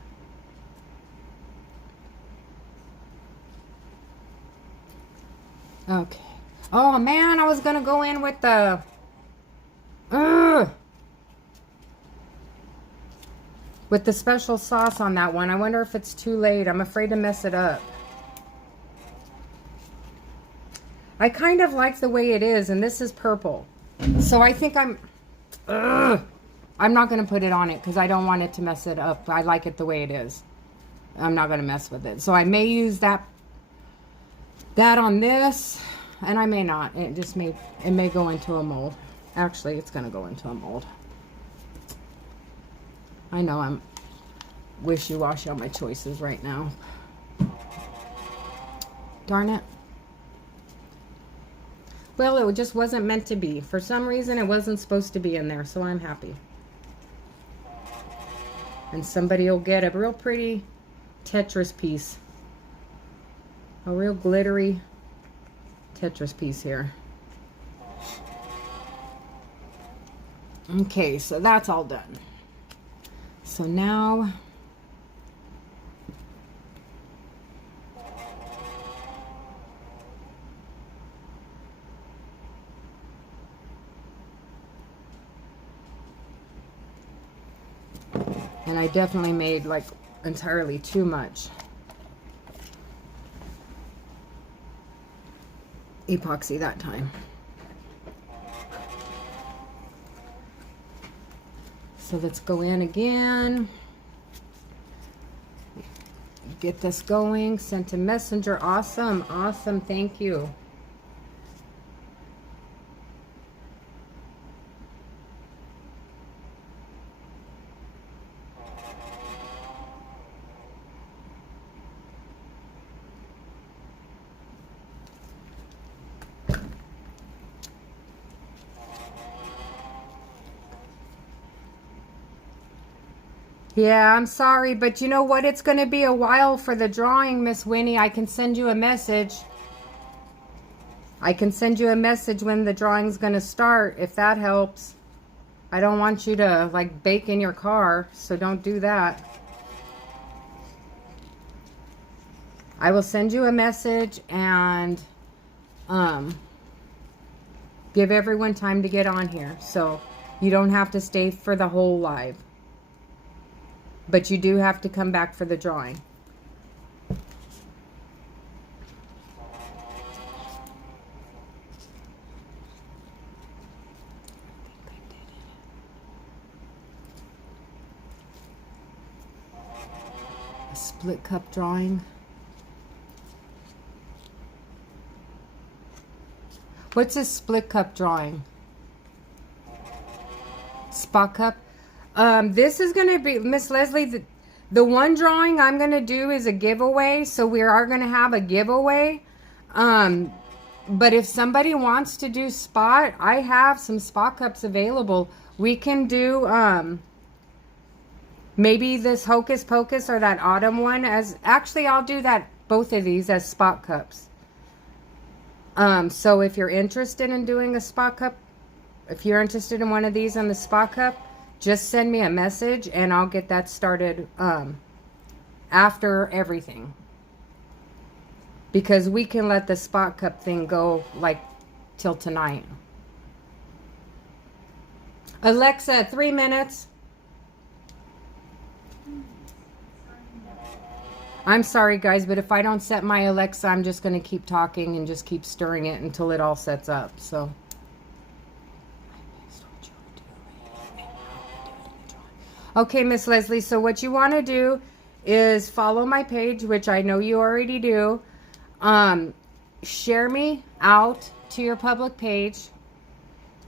Okay. Oh man, I was gonna go in with the with the special sauce on that one. I wonder if it's too late. I'm afraid to mess it up. I kind of like the way it is, and this is purple. So I think I'm not going to put it on it because I don't want it to mess it up. I like it the way it is. I'm not going to mess with it. So I may use that that on this, and I may not. It may go into a mold. Actually, it's going to go into a mold. I know I'm wishy-washy on my choices right now. Darn it. Well, it just wasn't meant to be. For some reason, it wasn't supposed to be in there, so I'm happy. And somebody will get a real pretty Tetris piece. A real glittery Tetris piece here. Okay, so that's all done. So now and I definitely made like entirely too much epoxy that time. So let's go in again. Get this going. Sent to messenger. Awesome. Awesome. Thank you. Yeah, I'm sorry, but you know what? It's going to be a while for the drawing, Miss Winnie. I can send you a message. I can send you a message when the drawing's going to start, if that helps. I don't want you to, like, bake in your car, so don't do that. I will send you a message and give everyone time to get on here, so you don't have to stay for the whole live. But you do have to come back for the drawing. A split cup drawing. What's a split cup drawing? Spot cup? This is going to be, Miss Leslie, the one drawing I'm going to do is a giveaway. So we are going to have a giveaway. But if somebody wants to do spot, I have some spot cups available. We can do, maybe this Hocus Pocus or that Autumn one as, actually I'll do that, both of these as spot cups. So if you're interested in doing a spot cup, if you're interested in one of these on the spot cup, just send me a message and I'll get that started after everything. Because we can let the spot cup thing go like till tonight. Alexa, 3 minutes. I'm sorry guys, but if I don't set my Alexa, I'm just going to keep talking and just keep stirring it until it all sets up. So okay, Miss Leslie, so what you want to do is follow my page, which I know you already do. Share me out to your public page.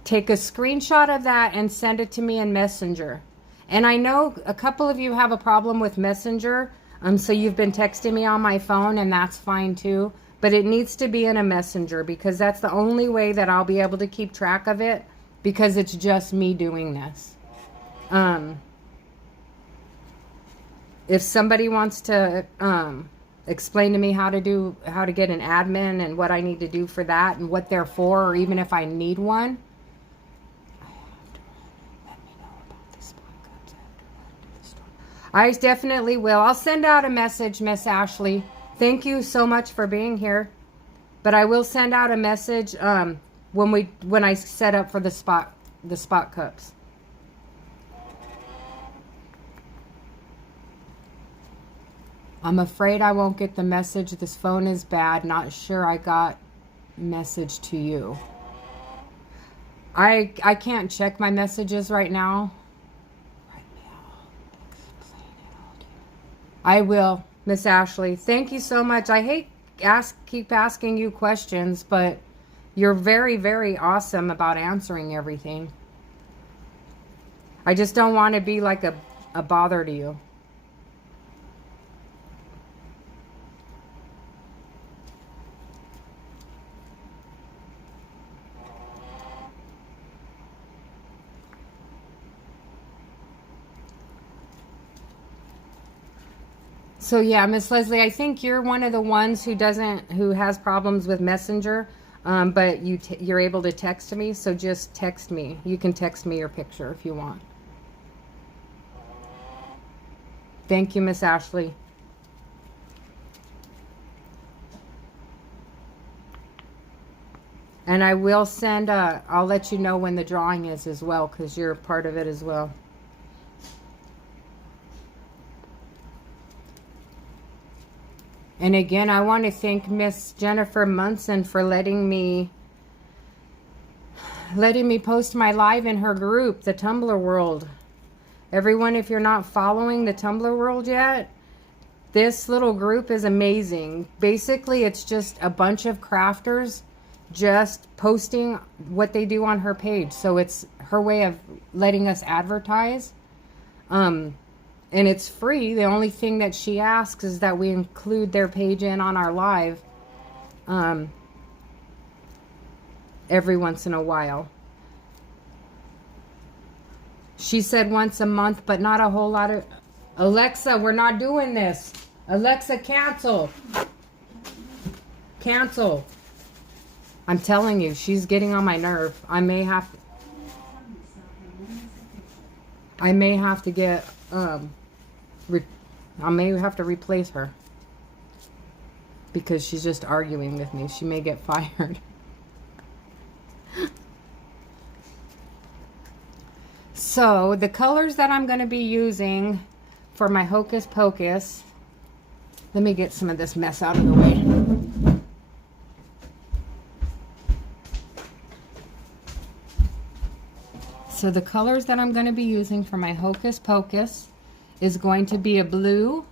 Take a screenshot of that and send it to me in Messenger. And I know a couple of you have a problem with Messenger, so you've been texting me on my phone, and that's fine too. But it needs to be in a Messenger because that's the only way that I'll be able to keep track of it, because it's just me doing this. If somebody wants to explain to me how to get an admin and what I need to do for that and what they're for, or even if I need one, let me know about the spot cups after I do the store. I definitely will. I'll send out a message, Miss Ashley. Thank you so much for being here. But I will send out a message when I set up for the spot cups. I'm afraid I won't get the message. This phone is bad. Not sure I got message to you. I can't check my messages right now. I will, Miss Ashley. Thank you so much. I hate keep asking you questions, but you're very, very awesome about answering everything. I just don't want to be like a bother to you. So yeah, Miss Leslie, I think you're one of the ones who has problems with Messenger, but you're able to text me. So just text me. You can text me your picture if you want. Thank you, Miss Ashley. And I will send. I'll let you know when the drawing is as well, because you're a part of it as well. And again, I want to thank Miss Jennifer Munson for letting me post my live in her group, the Tumblr World. Everyone, if you're not following the Tumblr World yet, this little group is amazing. Basically, it's just a bunch of crafters just posting what they do on her page. So it's her way of letting us advertise. And it's free. The only thing that she asks is that we include their page in on our live every once in a while. She said once a month, but not a whole lot of... Alexa, we're not doing this. Alexa, cancel. Cancel. I'm telling you, she's getting on my nerve. I may have to get... I may have to replace her because she's just arguing with me. She may get fired. So the colors that I'm going to be using for my Hocus Pocus, let me get some of this mess out of the way. So the colors that I'm going to be using for my Hocus Pocus is going to be a blue,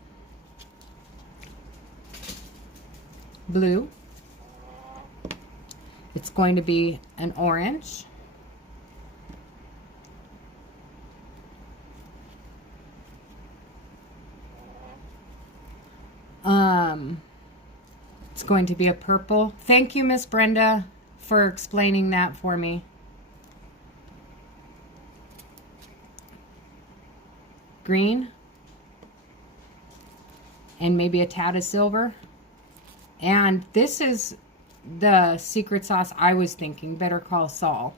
it's going to be an orange, it's going to be a purple. Thank you, Miss Brenda, for explaining that for me. Green, and maybe a tad of silver. And this is the secret sauce I was thinking, Better Call Saul,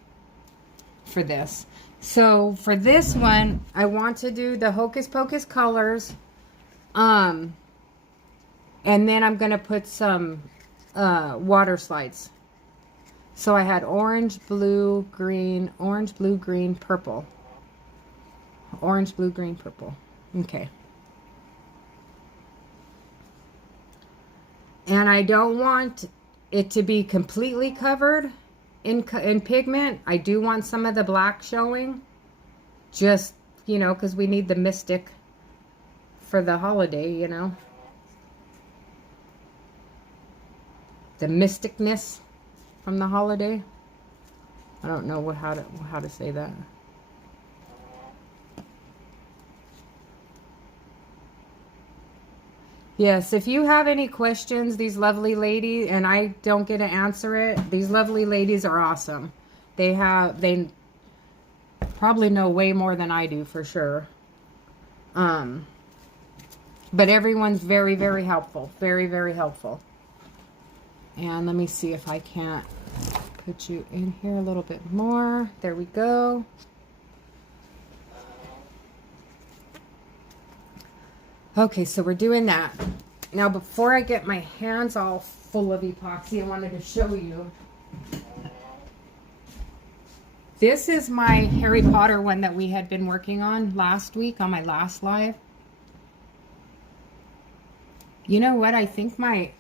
for this. So for this one, I want to do the Hocus Pocus colors, and then I'm going to put some water slides. So I had orange, blue, green, purple. Orange, blue, green, purple. Okay. And I don't want it to be completely covered in pigment. I do want some of the black showing. Just, you know, because we need the mystic for the holiday, you know. The mysticness from the holiday. I don't know how to say that. Yes, if you have any questions, these lovely ladies, and I don't get to answer it, these lovely ladies are awesome. They probably know way more than I do, for sure. But everyone's very, very helpful. Very, very helpful. And let me see if I can't put you in here a little bit more. There we go. Okay, so we're doing that. Now, before I get my hands all full of epoxy, I wanted to show you. This is my Harry Potter one that we had been working on last week on my last live. You know what? I think my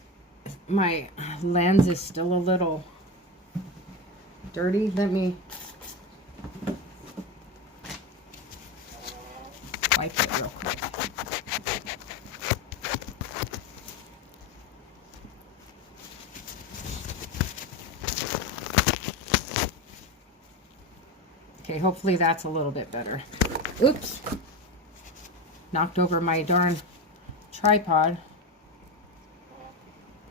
lens is still a little dirty. Let me wipe it real quick. Okay, hopefully that's a little bit better. Oops. Knocked over my darn tripod.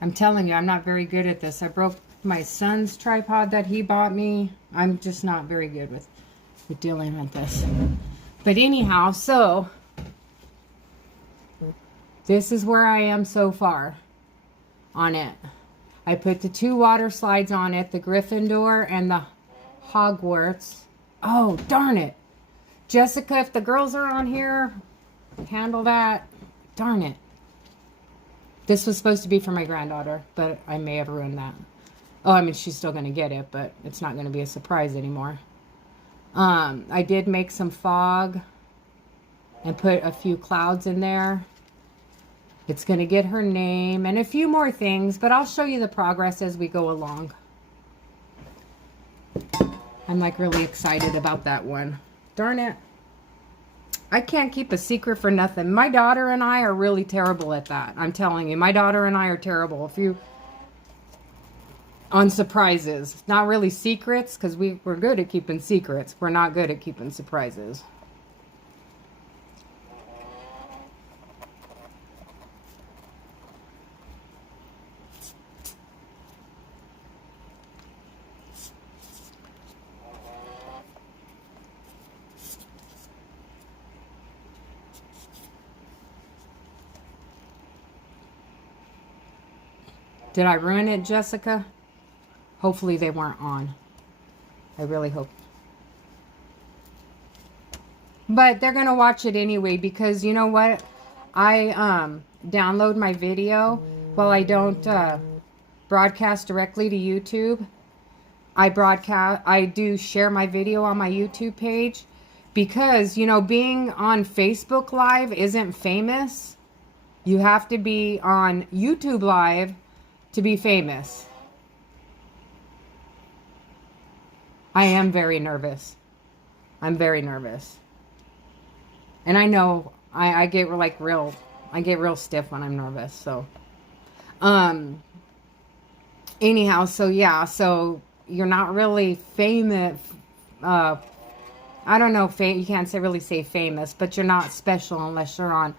I'm telling you, I'm not very good at this. I broke my son's tripod that he bought me. I'm just not very good with dealing with this. But anyhow, so this is where I am so far on it. I put the 2 water slides on it, the Gryffindor and the Hogwarts. Oh, darn it. Jessica, if the girls are on here, handle that. Darn it. This was supposed to be for my granddaughter, but I may have ruined that. Oh, I mean, she's still going to get it, but it's not going to be a surprise anymore. I did make some fog and put a few clouds in there. It's going to get her name and a few more things, but I'll show you the progress as we go along. I'm like really excited about that one. Darn it. I can't keep a secret for nothing. My daughter and I are really terrible at that. I'm telling you, my daughter and I are terrible. On surprises. Not really secrets, because we're good at keeping secrets. We're not good at keeping surprises. Did I ruin it, Jessica? Hopefully they weren't on. I really hope. But they're going to watch it anyway because you know what? I download my video while I don't broadcast directly to YouTube. I do share my video on my YouTube page because, you know, being on Facebook Live isn't famous. You have to be on YouTube Live to be famous. I am very nervous. I'm very nervous. And I know I get like I get real stiff when I'm nervous. So, anyhow, so yeah, so you're not really famous. I don't know, you can't really say famous, but you're not special unless you're on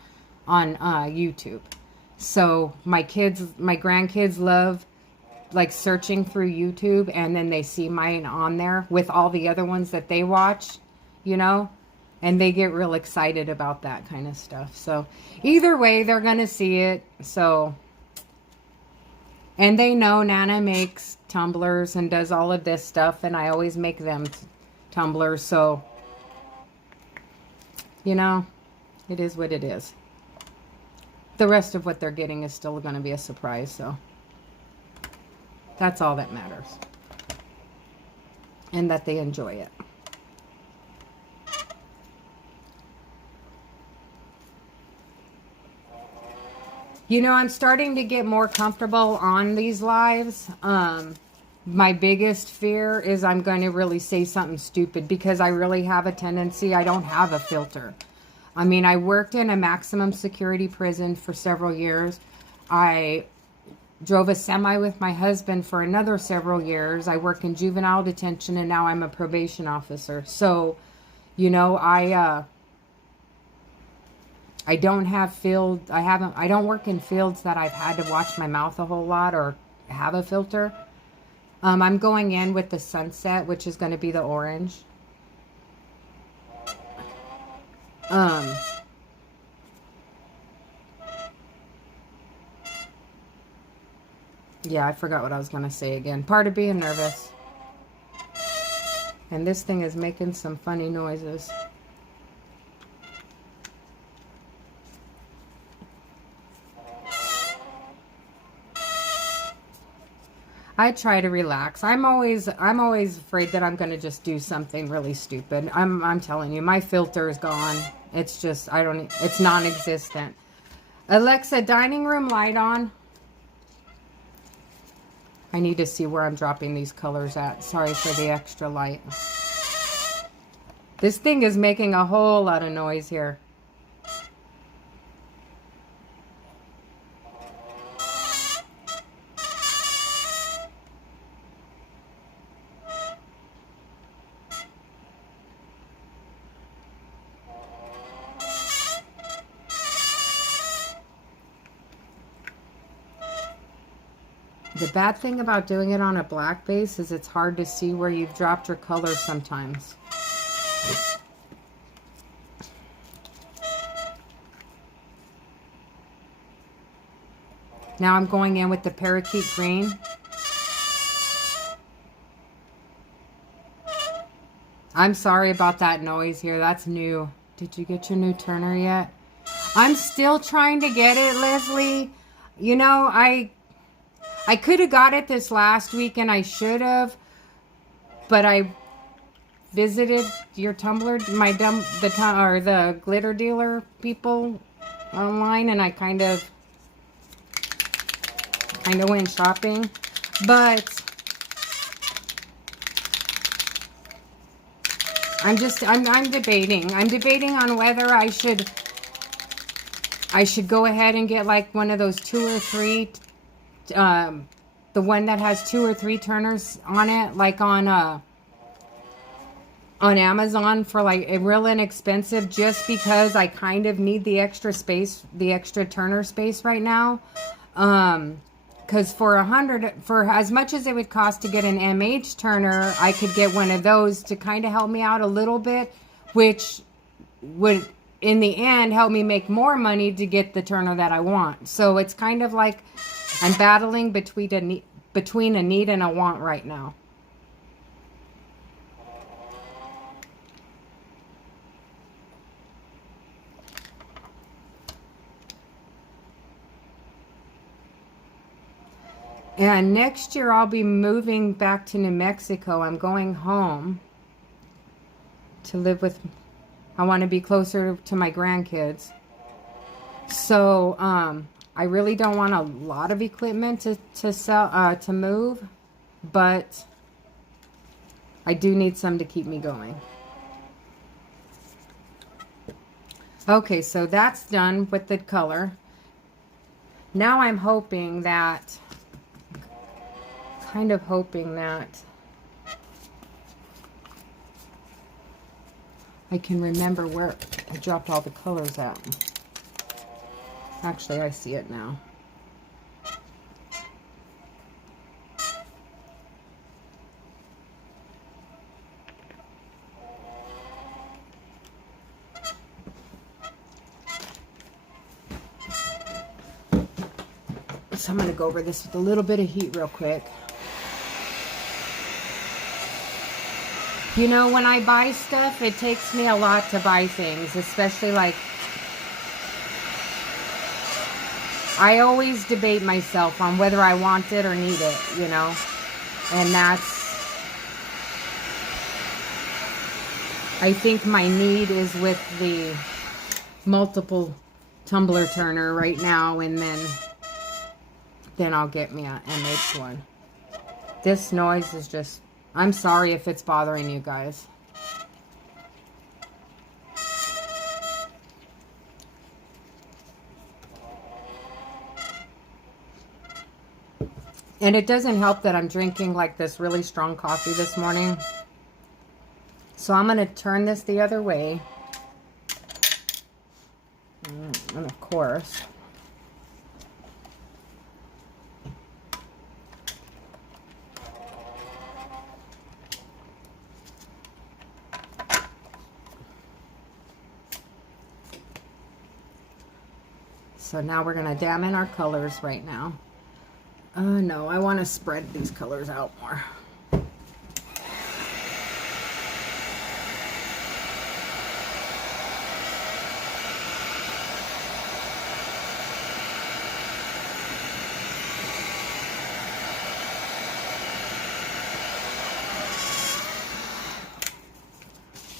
YouTube. So my grandkids love like searching through YouTube and then they see mine on there with all the other ones that they watch, you know, and they get real excited about that kind of stuff. So either way, they're going to see it. So, and they know Nana makes tumblers and does all of this stuff and I always make them tumblers. So, you know, it is what it is. The rest of what they're getting is still going to be a surprise, so that's all that matters. And that they enjoy it. You know, I'm starting to get more comfortable on these lives. My biggest fear is I'm going to really say something stupid because I really have a tendency, I don't have a filter. I mean, I worked in a maximum security prison for several years. I drove a semi with my husband for another several years. I work in juvenile detention and now I'm a probation officer. So, you know, I don't have I don't work in fields that I've had to watch my mouth a whole lot or have a filter. I'm going in with the Sunset, which is going to be the orange. Yeah, I forgot what I was going to say again. Part of being nervous. And this thing is making some funny noises. I try to relax. I'm always afraid that I'm going to just do something really stupid. I'm telling you, my filter is gone. It's just, it's non-existent. Alexa, dining room light on. I need to see where I'm dropping these colors at. Sorry for the extra light. This thing is making a whole lot of noise here. The bad thing about doing it on a black base is it's hard to see where you've dropped your color sometimes. Now I'm going in with the Parakeet Green. I'm sorry about that noise here. That's new. Did you get your new Turner yet? I'm still trying to get it, Leslie. You know, I could have got it this last week and I should have, but I visited your Tumblr, the glitter dealer people online, and I kind of went shopping, but I'm debating. I'm debating on whether I should go ahead and get like one of those 2 or 3, the one that has 2 or 3 turners on it, like on Amazon for like a real inexpensive, just because I kind of need the extra space, the extra turner space right now. Because for as much as it would cost to get an MH turner, I could get one of those to kind of help me out a little bit, which would in the end help me make more money to get the turner that I want. So it's kind of like I'm battling between a need and a want right now. And next year I'll be moving back to New Mexico. I'm going home to live with, I want to be closer to my grandkids. So I really don't want a lot of equipment to move, but I do need some to keep me going. Okay, so that's done with the color. Now I'm hoping that, kind of hoping that I can remember where I dropped all the colors at. Actually, I see it now. So I'm going to go over this with a little bit of heat real quick. You know, when I buy stuff, it takes me a lot to buy things, especially like, I always debate myself on whether I want it or need it, you know, and I think my need is with the multiple tumbler turner right now, and then I'll get me a MH one. This noise is just, I'm sorry if it's bothering you guys. And it doesn't help that I'm drinking like this really strong coffee this morning. So I'm going to turn this the other way. And of course, so now we're going to dam in our colors right now. No, I want to spread these colors out more.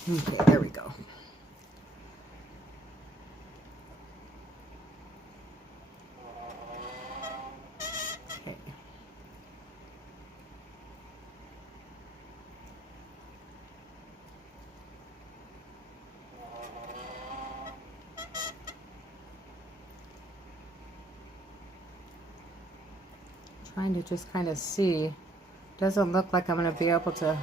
Okay, there we go. Okay. Trying to just kind of see. Doesn't look like I'm going to be able to.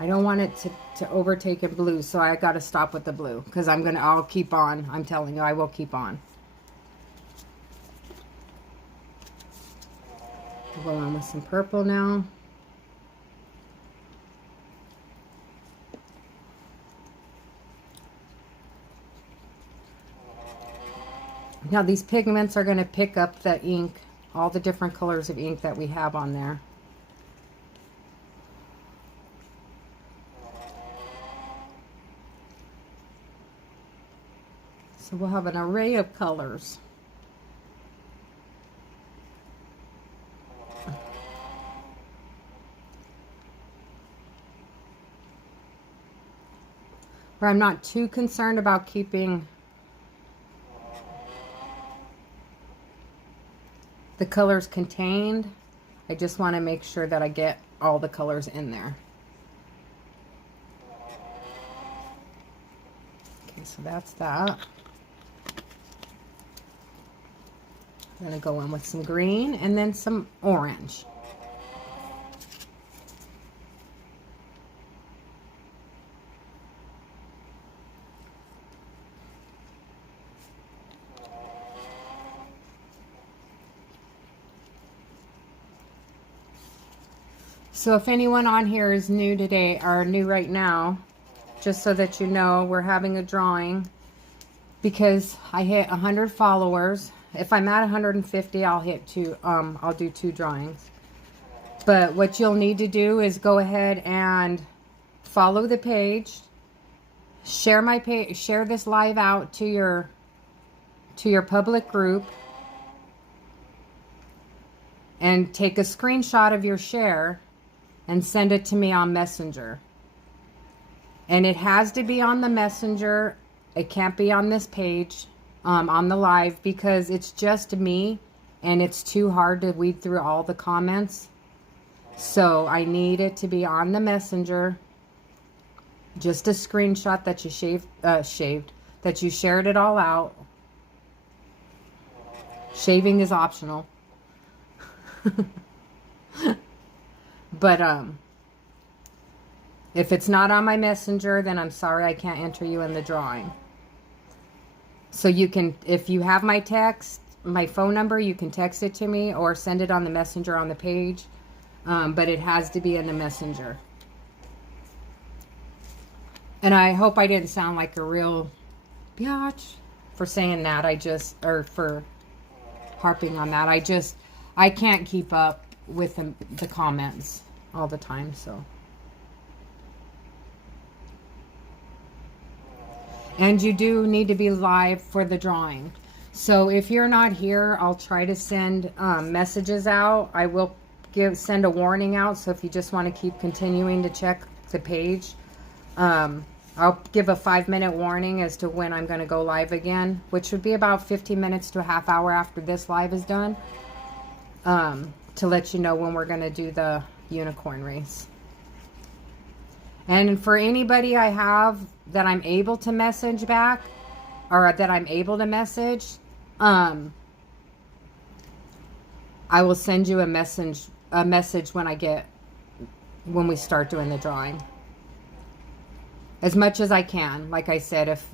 I don't want it to overtake in blue, so I got to stop with the blue because I'll keep on. I'm telling you, I will keep on. We'll go on with some purple now. Now these pigments are going to pick up the ink, all the different colors of ink that we have on there. So we'll have an array of colors. Where I'm not too concerned about keeping the colors contained. I just want to make sure that I get all the colors in there. Okay, so that's that. I'm going to go in with some green and then some orange. So if anyone on here is new today or new right now, just so that you know, we're having a drawing because I hit 100 followers. If I'm at 150, I'll hit I'll do 2 drawings. But what you'll need to do is go ahead and follow the page, share my page, share this live out to your public group, and take a screenshot of your share and send it to me on Messenger. And it has to be on the Messenger. It can't be on this page, on the live, because it's just me and it's too hard to weed through all the comments. So I need it to be on the Messenger. Just a screenshot that you that you shared it all out. Shaving is optional. But if it's not on my Messenger, then I'm sorry, I can't enter you in the drawing. So you can, if you have my text, my phone number, you can text it to me or send it on the Messenger on the page. But it has to be in the Messenger. And I hope I didn't sound like a real biatch for saying that. Or for harping on that. I can't keep up with the comments all the time, so. And you do need to be live for the drawing. So if you're not here, I'll try to send messages out. I will send a warning out, so if you just want to keep continuing to check the page, I'll give a 5-minute warning as to when I'm going to go live again, which would be about 15 minutes to a half hour after this live is done, to let you know when we're going to do the unicorn race. And for anybody I have that I'm able to message back, or that I'm able to message, I will send you a message when we start doing the drawing. As much as I can. Like I said, if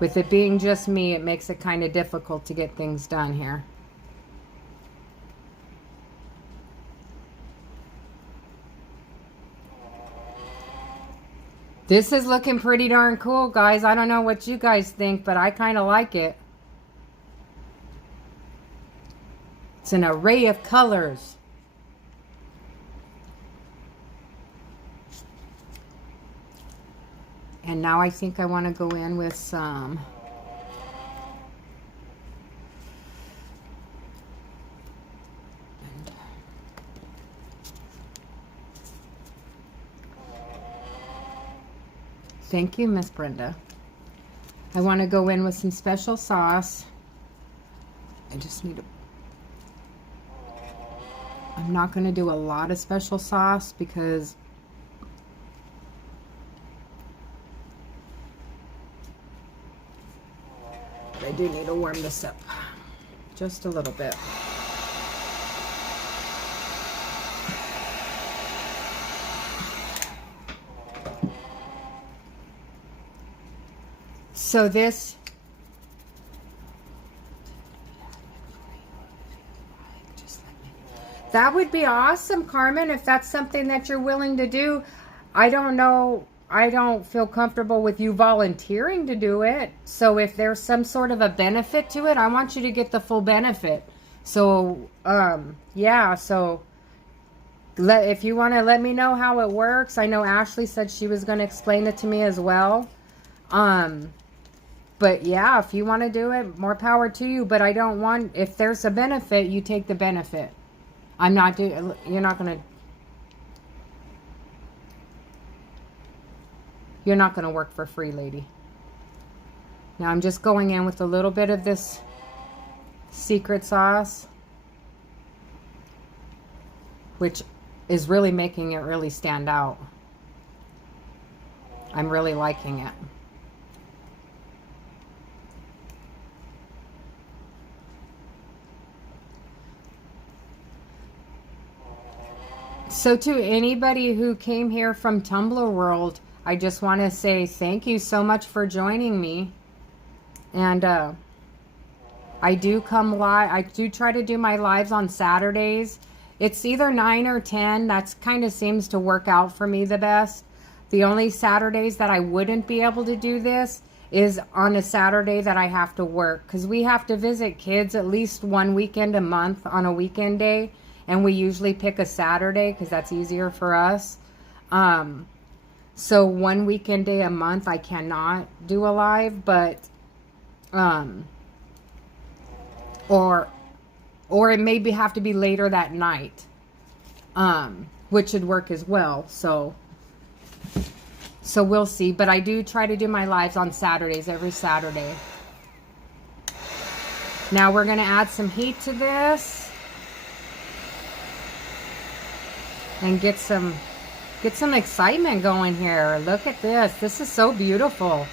with it being just me, it makes it kind of difficult to get things done here. This is looking pretty darn cool, guys. I don't know what you guys think, but I kind of like it. It's an array of colors. And now I think I want to go in with some thank you, Miss Brenda. I want to go in with some special sauce. I just need to, I'm not going to do a lot of special sauce because I do need to warm this up just a little bit. So this, that would be awesome, Carmen, if that's something that you're willing to do. I don't know. I don't feel comfortable with you volunteering to do it. So if there's some sort of a benefit to it, I want you to get the full benefit. So, yeah, so if you want to let me know how it works. I know Ashley said she was going to explain it to me as well. But yeah, if you want to do it, more power to you. But I don't want, if there's a benefit, you take the benefit. I'm not doing, you're not going to work for free, lady. Now I'm just going in with a little bit of this secret sauce, which is really making it really stand out. I'm really liking it. So to anybody who came here from Tumblr World, I just want to say thank you so much for joining me. And I do come live. I do try to do my lives on Saturdays. It's either 9 or 10. That's kind of seems to work out for me the best. The only Saturdays that I wouldn't be able to do this is on a Saturday that I have to work, because we have to visit kids at least one weekend a month on a weekend day. And we usually pick a Saturday because that's easier for us. So one weekend day a month I cannot do a live, but or it maybe have to be later that night, which should work as well. So we'll see. But I do try to do my lives on Saturdays, every Saturday. Now we're gonna add some heat to this. And get some excitement going here. Look at this. This is so beautiful.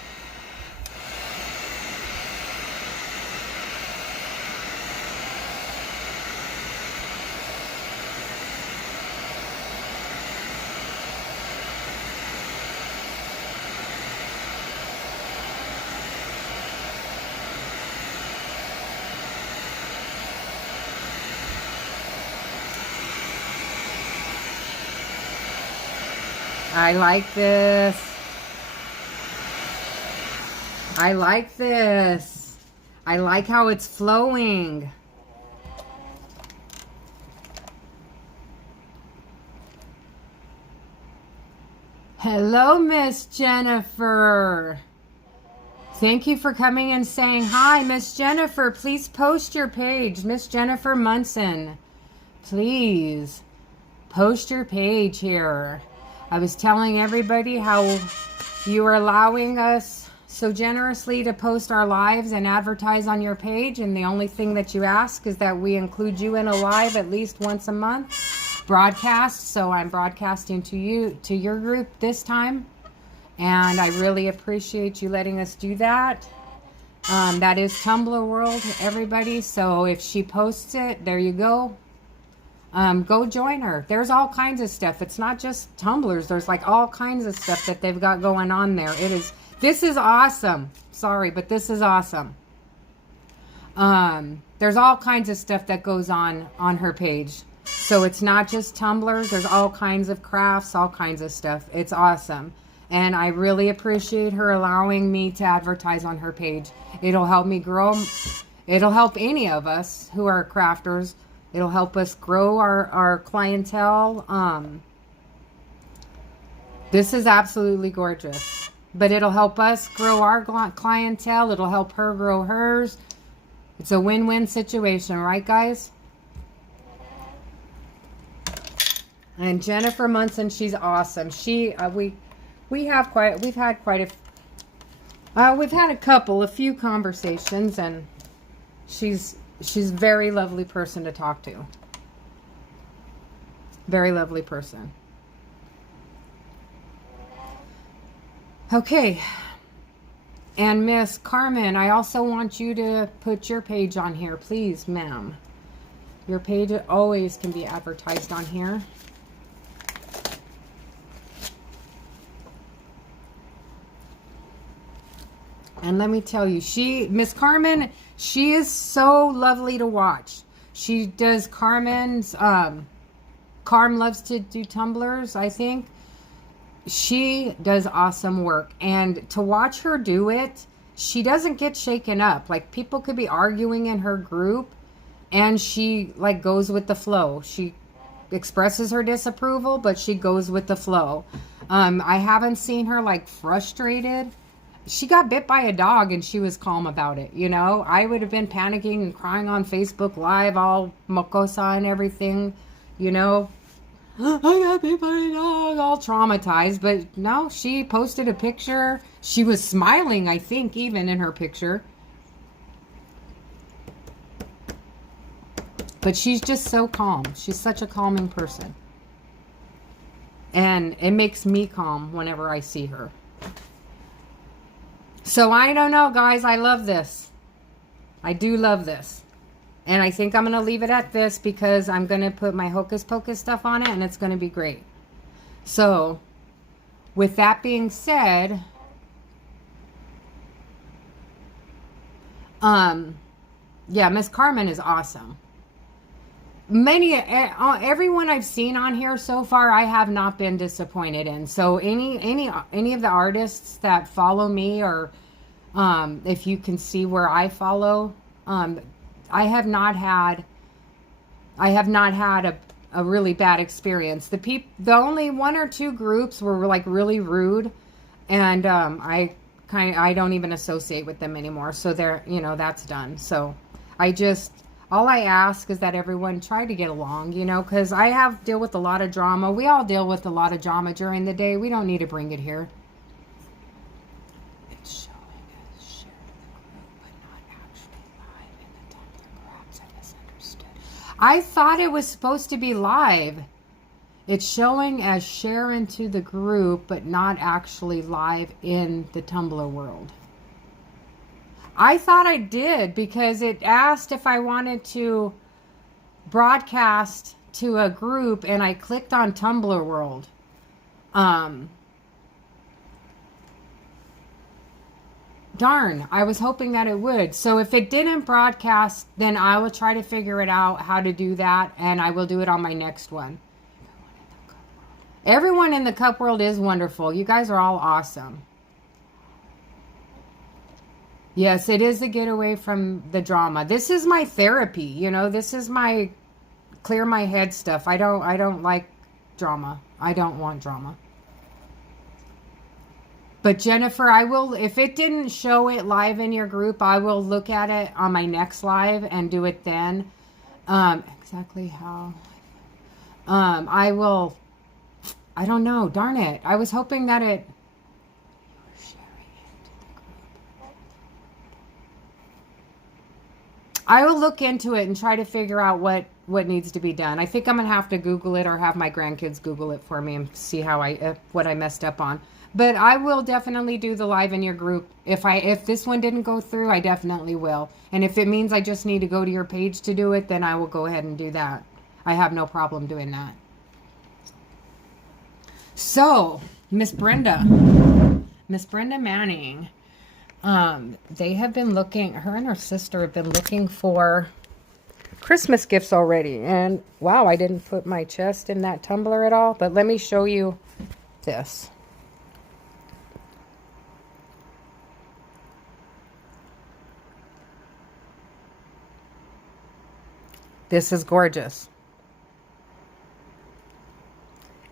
I like this. I like this. I like how it's flowing. Hello, Miss Jennifer. Thank you for coming and saying hi. Miss Jennifer, please post your page. Miss Jennifer Munson, please post your page here. I was telling everybody how you are allowing us so generously to post our lives and advertise on your page, and the only thing that you ask is that we include you in a live at least once a month broadcast. So I'm broadcasting to you, to your group this time, and I really appreciate you letting us do that. That is Tumblr World, everybody. So if she posts it, there you go. Go join her. There's all kinds of stuff. It's not just tumblers. There's like all kinds of stuff that they've got going on there. This is awesome. Sorry, but this is awesome. There's all kinds of stuff that goes on her page. So it's not just tumblers. There's all kinds of crafts, all kinds of stuff. It's awesome. And I really appreciate her allowing me to advertise on her page. It'll help me grow. It'll help any of us who are crafters. It'll help us grow our clientele. This is absolutely gorgeous. But it'll help us grow our clientele. It'll help her grow hers. It's a win-win situation, right, guys? And Jennifer Munson, she's awesome. We've had a few conversations, and she's a very lovely person to talk to. Very lovely person. Okay. And Miss Carmen, I also want you to put your page on here, please, ma'am. Your page always can be advertised on here. And let me tell you, Miss Carmen, she is so lovely to watch. She does Carmen's, Carm loves to do tumblers, I think. She does awesome work. And to watch her do it, she doesn't get shaken up. Like, people could be arguing in her group, and she, like, goes with the flow. She expresses her disapproval, but she goes with the flow. I haven't seen her, like, frustrated. She got bit by a dog and she was calm about it, you know? I would have been panicking and crying on Facebook Live, all mocosa and everything, you know? I got bit by a dog, all traumatized. But no, she posted a picture. She was smiling, I think, even in her picture. But she's just so calm. She's such a calming person. And it makes me calm whenever I see her. So I don't know, guys. I love this. I do love this. And I think I'm going to leave it at this because I'm going to put my Hocus Pocus stuff on it and it's going to be great. So, with that being said, yeah, Miss Carmen is awesome. Everyone I've seen on here so far, I have not been disappointed in. So any of the artists that follow me, or if you can see where I follow, I have not had a really bad experience. The only one or two groups were like really rude, and I don't even associate with them anymore. So they're, that's done. So all I ask is that everyone try to get along, because I deal with a lot of drama. We all deal with a lot of drama during the day. We don't need to bring it here. It's showing as shared in the group, but not actually live in the Tumblr. Perhaps I misunderstood. I thought it was supposed to be live. It's showing as share into the group, but not actually live in the Tumblr world. I thought I did because it asked if I wanted to broadcast to a group, and I clicked on Tumblr World. Darn, I was hoping that it would. So if it didn't broadcast, then I will try to figure it out how to do that, and I will do it on my next one. Everyone in the Cup World is wonderful. You guys are all awesome. Yes, it is a getaway from the drama. This is my therapy, this is my clear my head stuff. I don't like drama. I don't want drama. But Jennifer, I will, if it didn't show it live in your group, I will look at it on my next live and do it then. Exactly how I will, I don't know, darn it. I was hoping that it I will look into it and try to figure out what needs to be done. I think I'm going to have to Google it or have my grandkids Google it for me and see how what I messed up on. But I will definitely do the live in your group. If this one didn't go through, I definitely will. And if it means I just need to go to your page to do it, then I will go ahead and do that. I have no problem doing that. So, Miss Brenda Manning. They have been looking, her and her sister have been looking for Christmas gifts already. And wow, I didn't put my chest in that tumbler at all. But let me show you this. This is gorgeous.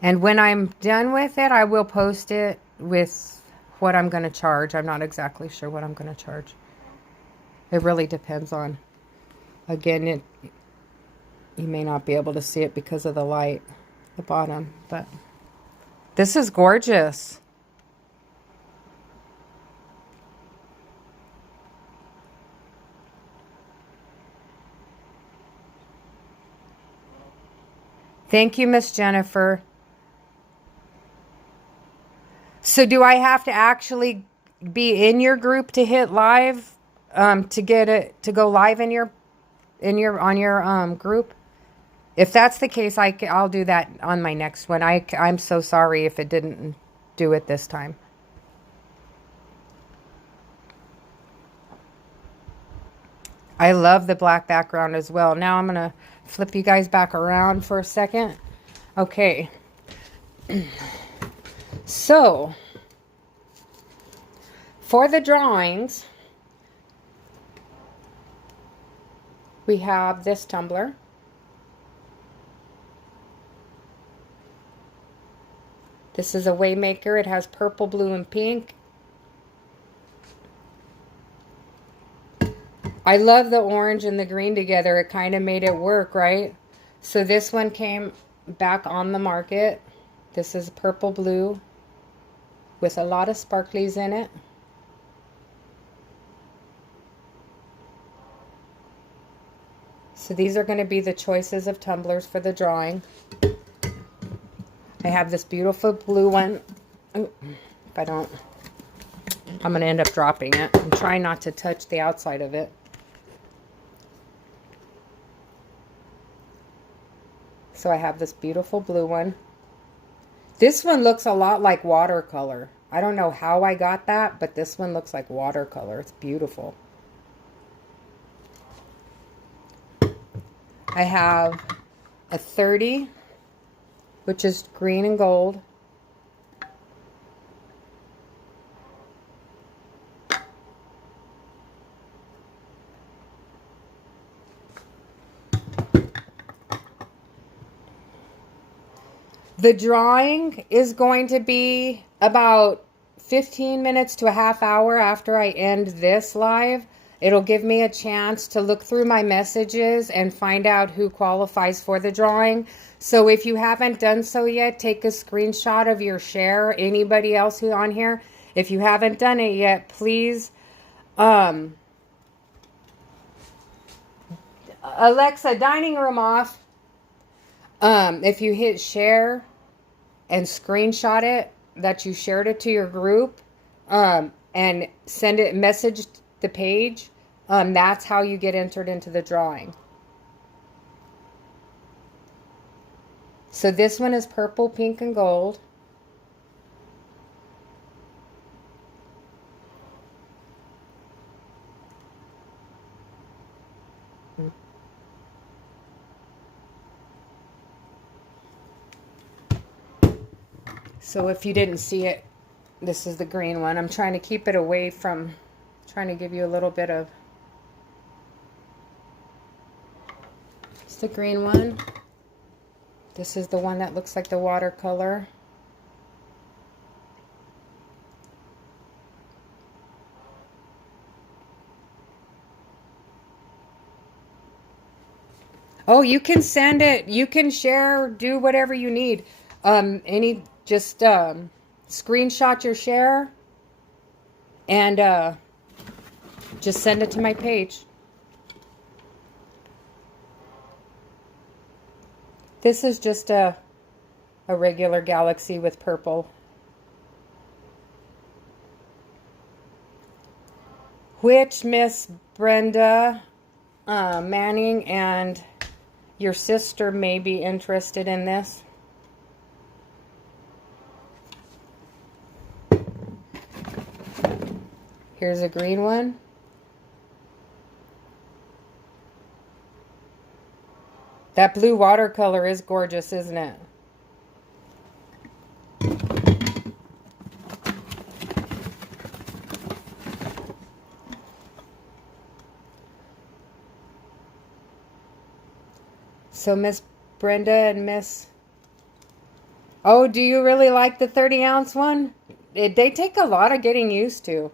And when I'm done with it, I will post it with what I'm going to charge. I'm not exactly sure what I'm going to charge. It really depends on, again, you may not be able to see it because of the light at the bottom, but this is gorgeous. Thank you, Miss Jennifer. So do I have to actually be in your group to hit live, to get it to go live on your group? If that's the case, I'll do that on my next one. I'm so sorry if it didn't do it this time. I love the black background as well. Now I'm going to flip you guys back around for a second. Okay. So, for the drawings, we have this tumbler. This is a Waymaker. It has purple, blue, and pink. I love the orange and the green together. It kind of made it work, right? So this one came back on the market. This is purple blue with a lot of sparklies in it. So these are going to be the choices of tumblers for the drawing. I have this beautiful blue one. Ooh, if I don't, I'm going to end up dropping it. I'm trying not to touch the outside of it. So I have this beautiful blue one. This one looks a lot like watercolor. I don't know how I got that, but this one looks like watercolor. It's beautiful. I have a 30, which is green and gold. The drawing is going to be about 15 minutes to a half hour after I end this live. It'll give me a chance to look through my messages and find out who qualifies for the drawing. So if you haven't done so yet, take a screenshot of your share. Anybody else who's on here, if you haven't done it yet, please. Alexa, dining room off. If you hit share and screenshot it, that you shared it to your group, and send it, message the page, that's how you get entered into the drawing. So this one is purple, pink, and gold. So if you didn't see it, this is the green one. I'm trying to keep it away from, trying to give you a little bit of, it's the green one. This is the one that looks like the watercolor. Oh, you can send it, you can share, do whatever you need. Just screenshot your share and just send it to my page. This is just a regular galaxy with purple. Which Miss Brenda Manning and your sister may be interested in this. Here's a green one. That blue watercolor is gorgeous, isn't it? So Miss Brenda and Miss... Oh, do you really like the 30-ounce one? They take a lot of getting used to.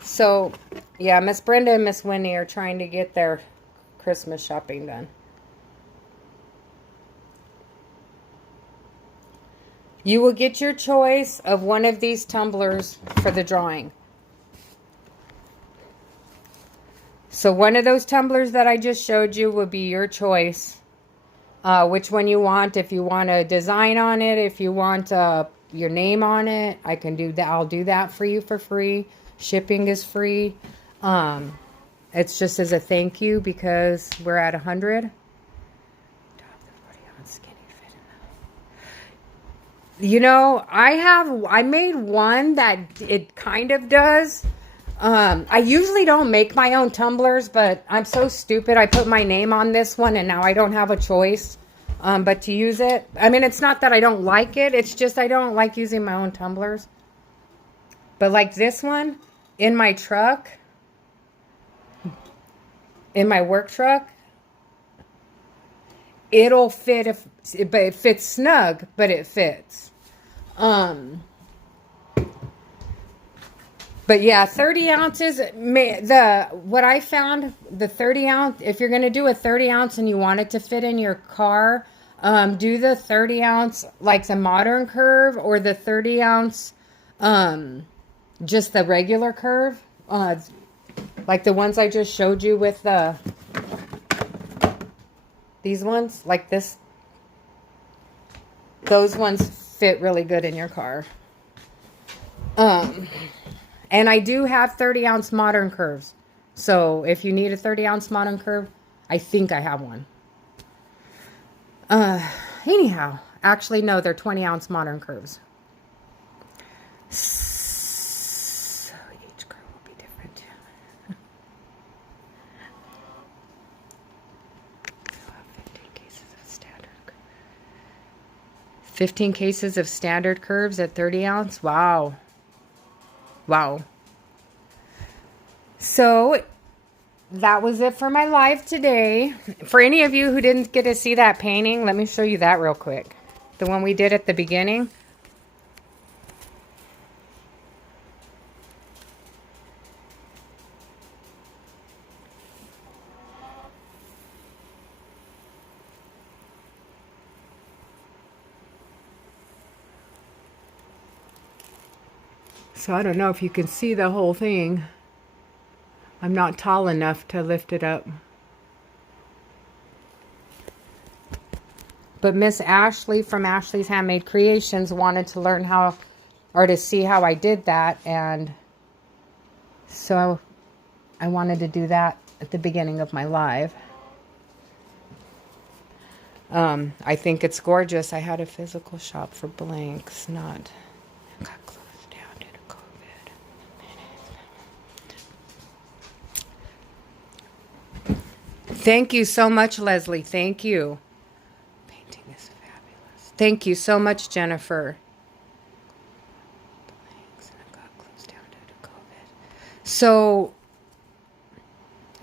So, yeah, Miss Brenda and Miss Winnie are trying to get their Christmas shopping done. You will get your choice of one of these tumblers for the drawing. So one of those tumblers that I just showed you will be your choice. Which one you want. If you want a design on it, if you want your name on it, I can do that. I'll do that for you for free. Shipping is free. It's just as a thank you because we're at 100. You know, I made one that it kind of does. I usually don't make my own tumblers, but I'm so stupid. I put my name on this one and now I don't have a choice but to use it. I mean, it's not that I don't like it. It's just I don't like using my own tumblers. But like this one in my truck, in my work truck, it'll fit but it fits snug, but it fits. But yeah, 30 ounces, what I found, the 30 ounce, if you're going to do a 30 ounce and you want it to fit in your car, do the 30 ounce, like the modern curve, or the 30 ounce, just the regular curve, like the ones I just showed you with these ones, like this. Those ones fit really good in your car. And I do have 30 ounce modern curves. So if you need a 30 ounce modern curve, I think I have one. Anyhow, actually, no, they're 20 ounce modern curves. So each curve will be different. 15 cases of standard curves at 30 ounce. Wow. Wow. So that was it for my live today. For any of you who didn't get to see that painting, let me show you that real quick. The one we did at the beginning. So I don't know if you can see the whole thing. I'm not tall enough to lift it up. But Miss Ashley from Ashley's Handmade Creations wanted to learn how, or to see how I did that. And so I wanted to do that at the beginning of my live. I think it's gorgeous. I had a physical shop for blanks, not... got closed down due to COVID. Thank you so much, Leslie. Thank you. Painting is fabulous. Thank you so much, Jennifer. Blanks, and it got closed down due to COVID. So,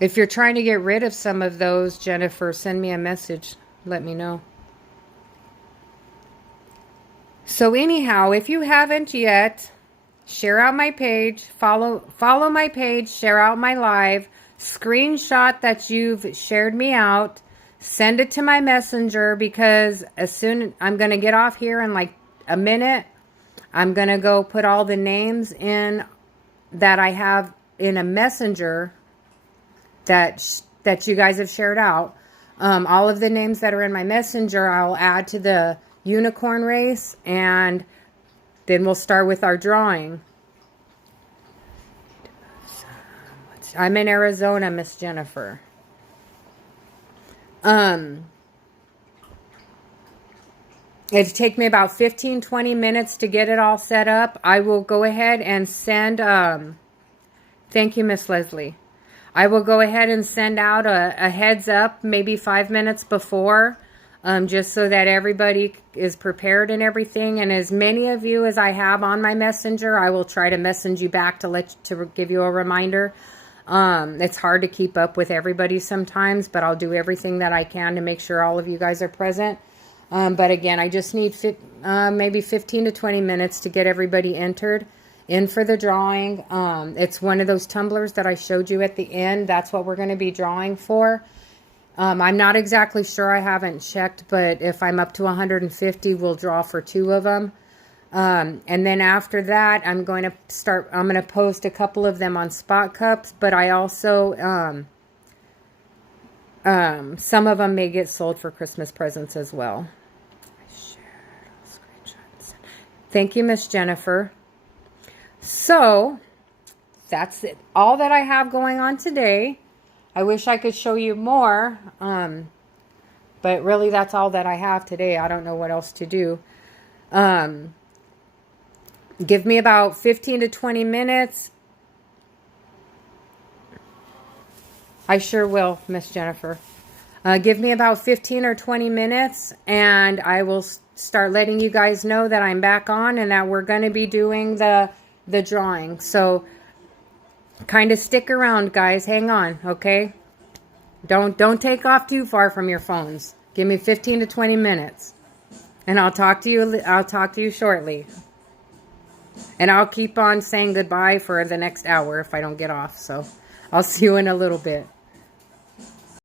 if you're trying to get rid of some of those, Jennifer, send me a message. Let me know. So anyhow, if you haven't yet, share out my page, follow my page, share out my live, screenshot that you've shared me out, send it to my messenger, because as soon I'm going to get off here in like a minute, I'm going to go put all the names in that I have in a messenger that you guys have shared out. All of the names that are in my messenger, I'll add to the unicorn race, and then we'll start with our drawing. I'm in Arizona, Miss Jennifer. It'd take me about 15-20 minutes to get it all set up. I will go ahead and send, thank you, Miss Leslie. I will go ahead and send out a heads up maybe 5 minutes before, just so that everybody is prepared and everything. And as many of you as I have on my messenger, I will try to message you back to give you a reminder. It's hard to keep up with everybody sometimes, but I'll do everything that I can to make sure all of you guys are present. But again, I just need maybe 15 to 20 minutes to get everybody entered in for the drawing. It's one of those tumblers that I showed you at the end. That's what we're going to be drawing for. I'm not exactly sure. I haven't checked, but if I'm up to 150, we'll draw for 2 of them. And then after that, I'm going to post a couple of them on Spot Cups, but I also, some of them may get sold for Christmas presents as well. I shared screenshots. Thank you, Miss Jennifer. So that's it. All that I have going on today. I wish I could show you more, but really that's all that I have today. I don't know what else to do. Give me about 15 to 20 minutes. I sure will, Miss Jennifer. Give me about 15 or 20 minutes, and I will start letting you guys know that I'm back on and that we're going to be doing the drawing. So kind of stick around, guys. Hang on, okay? Don't take off too far from your phones. Give me 15 to 20 minutes, and I'll talk to you shortly. And I'll keep on saying goodbye for the next hour if I don't get off. So I'll see you in a little bit.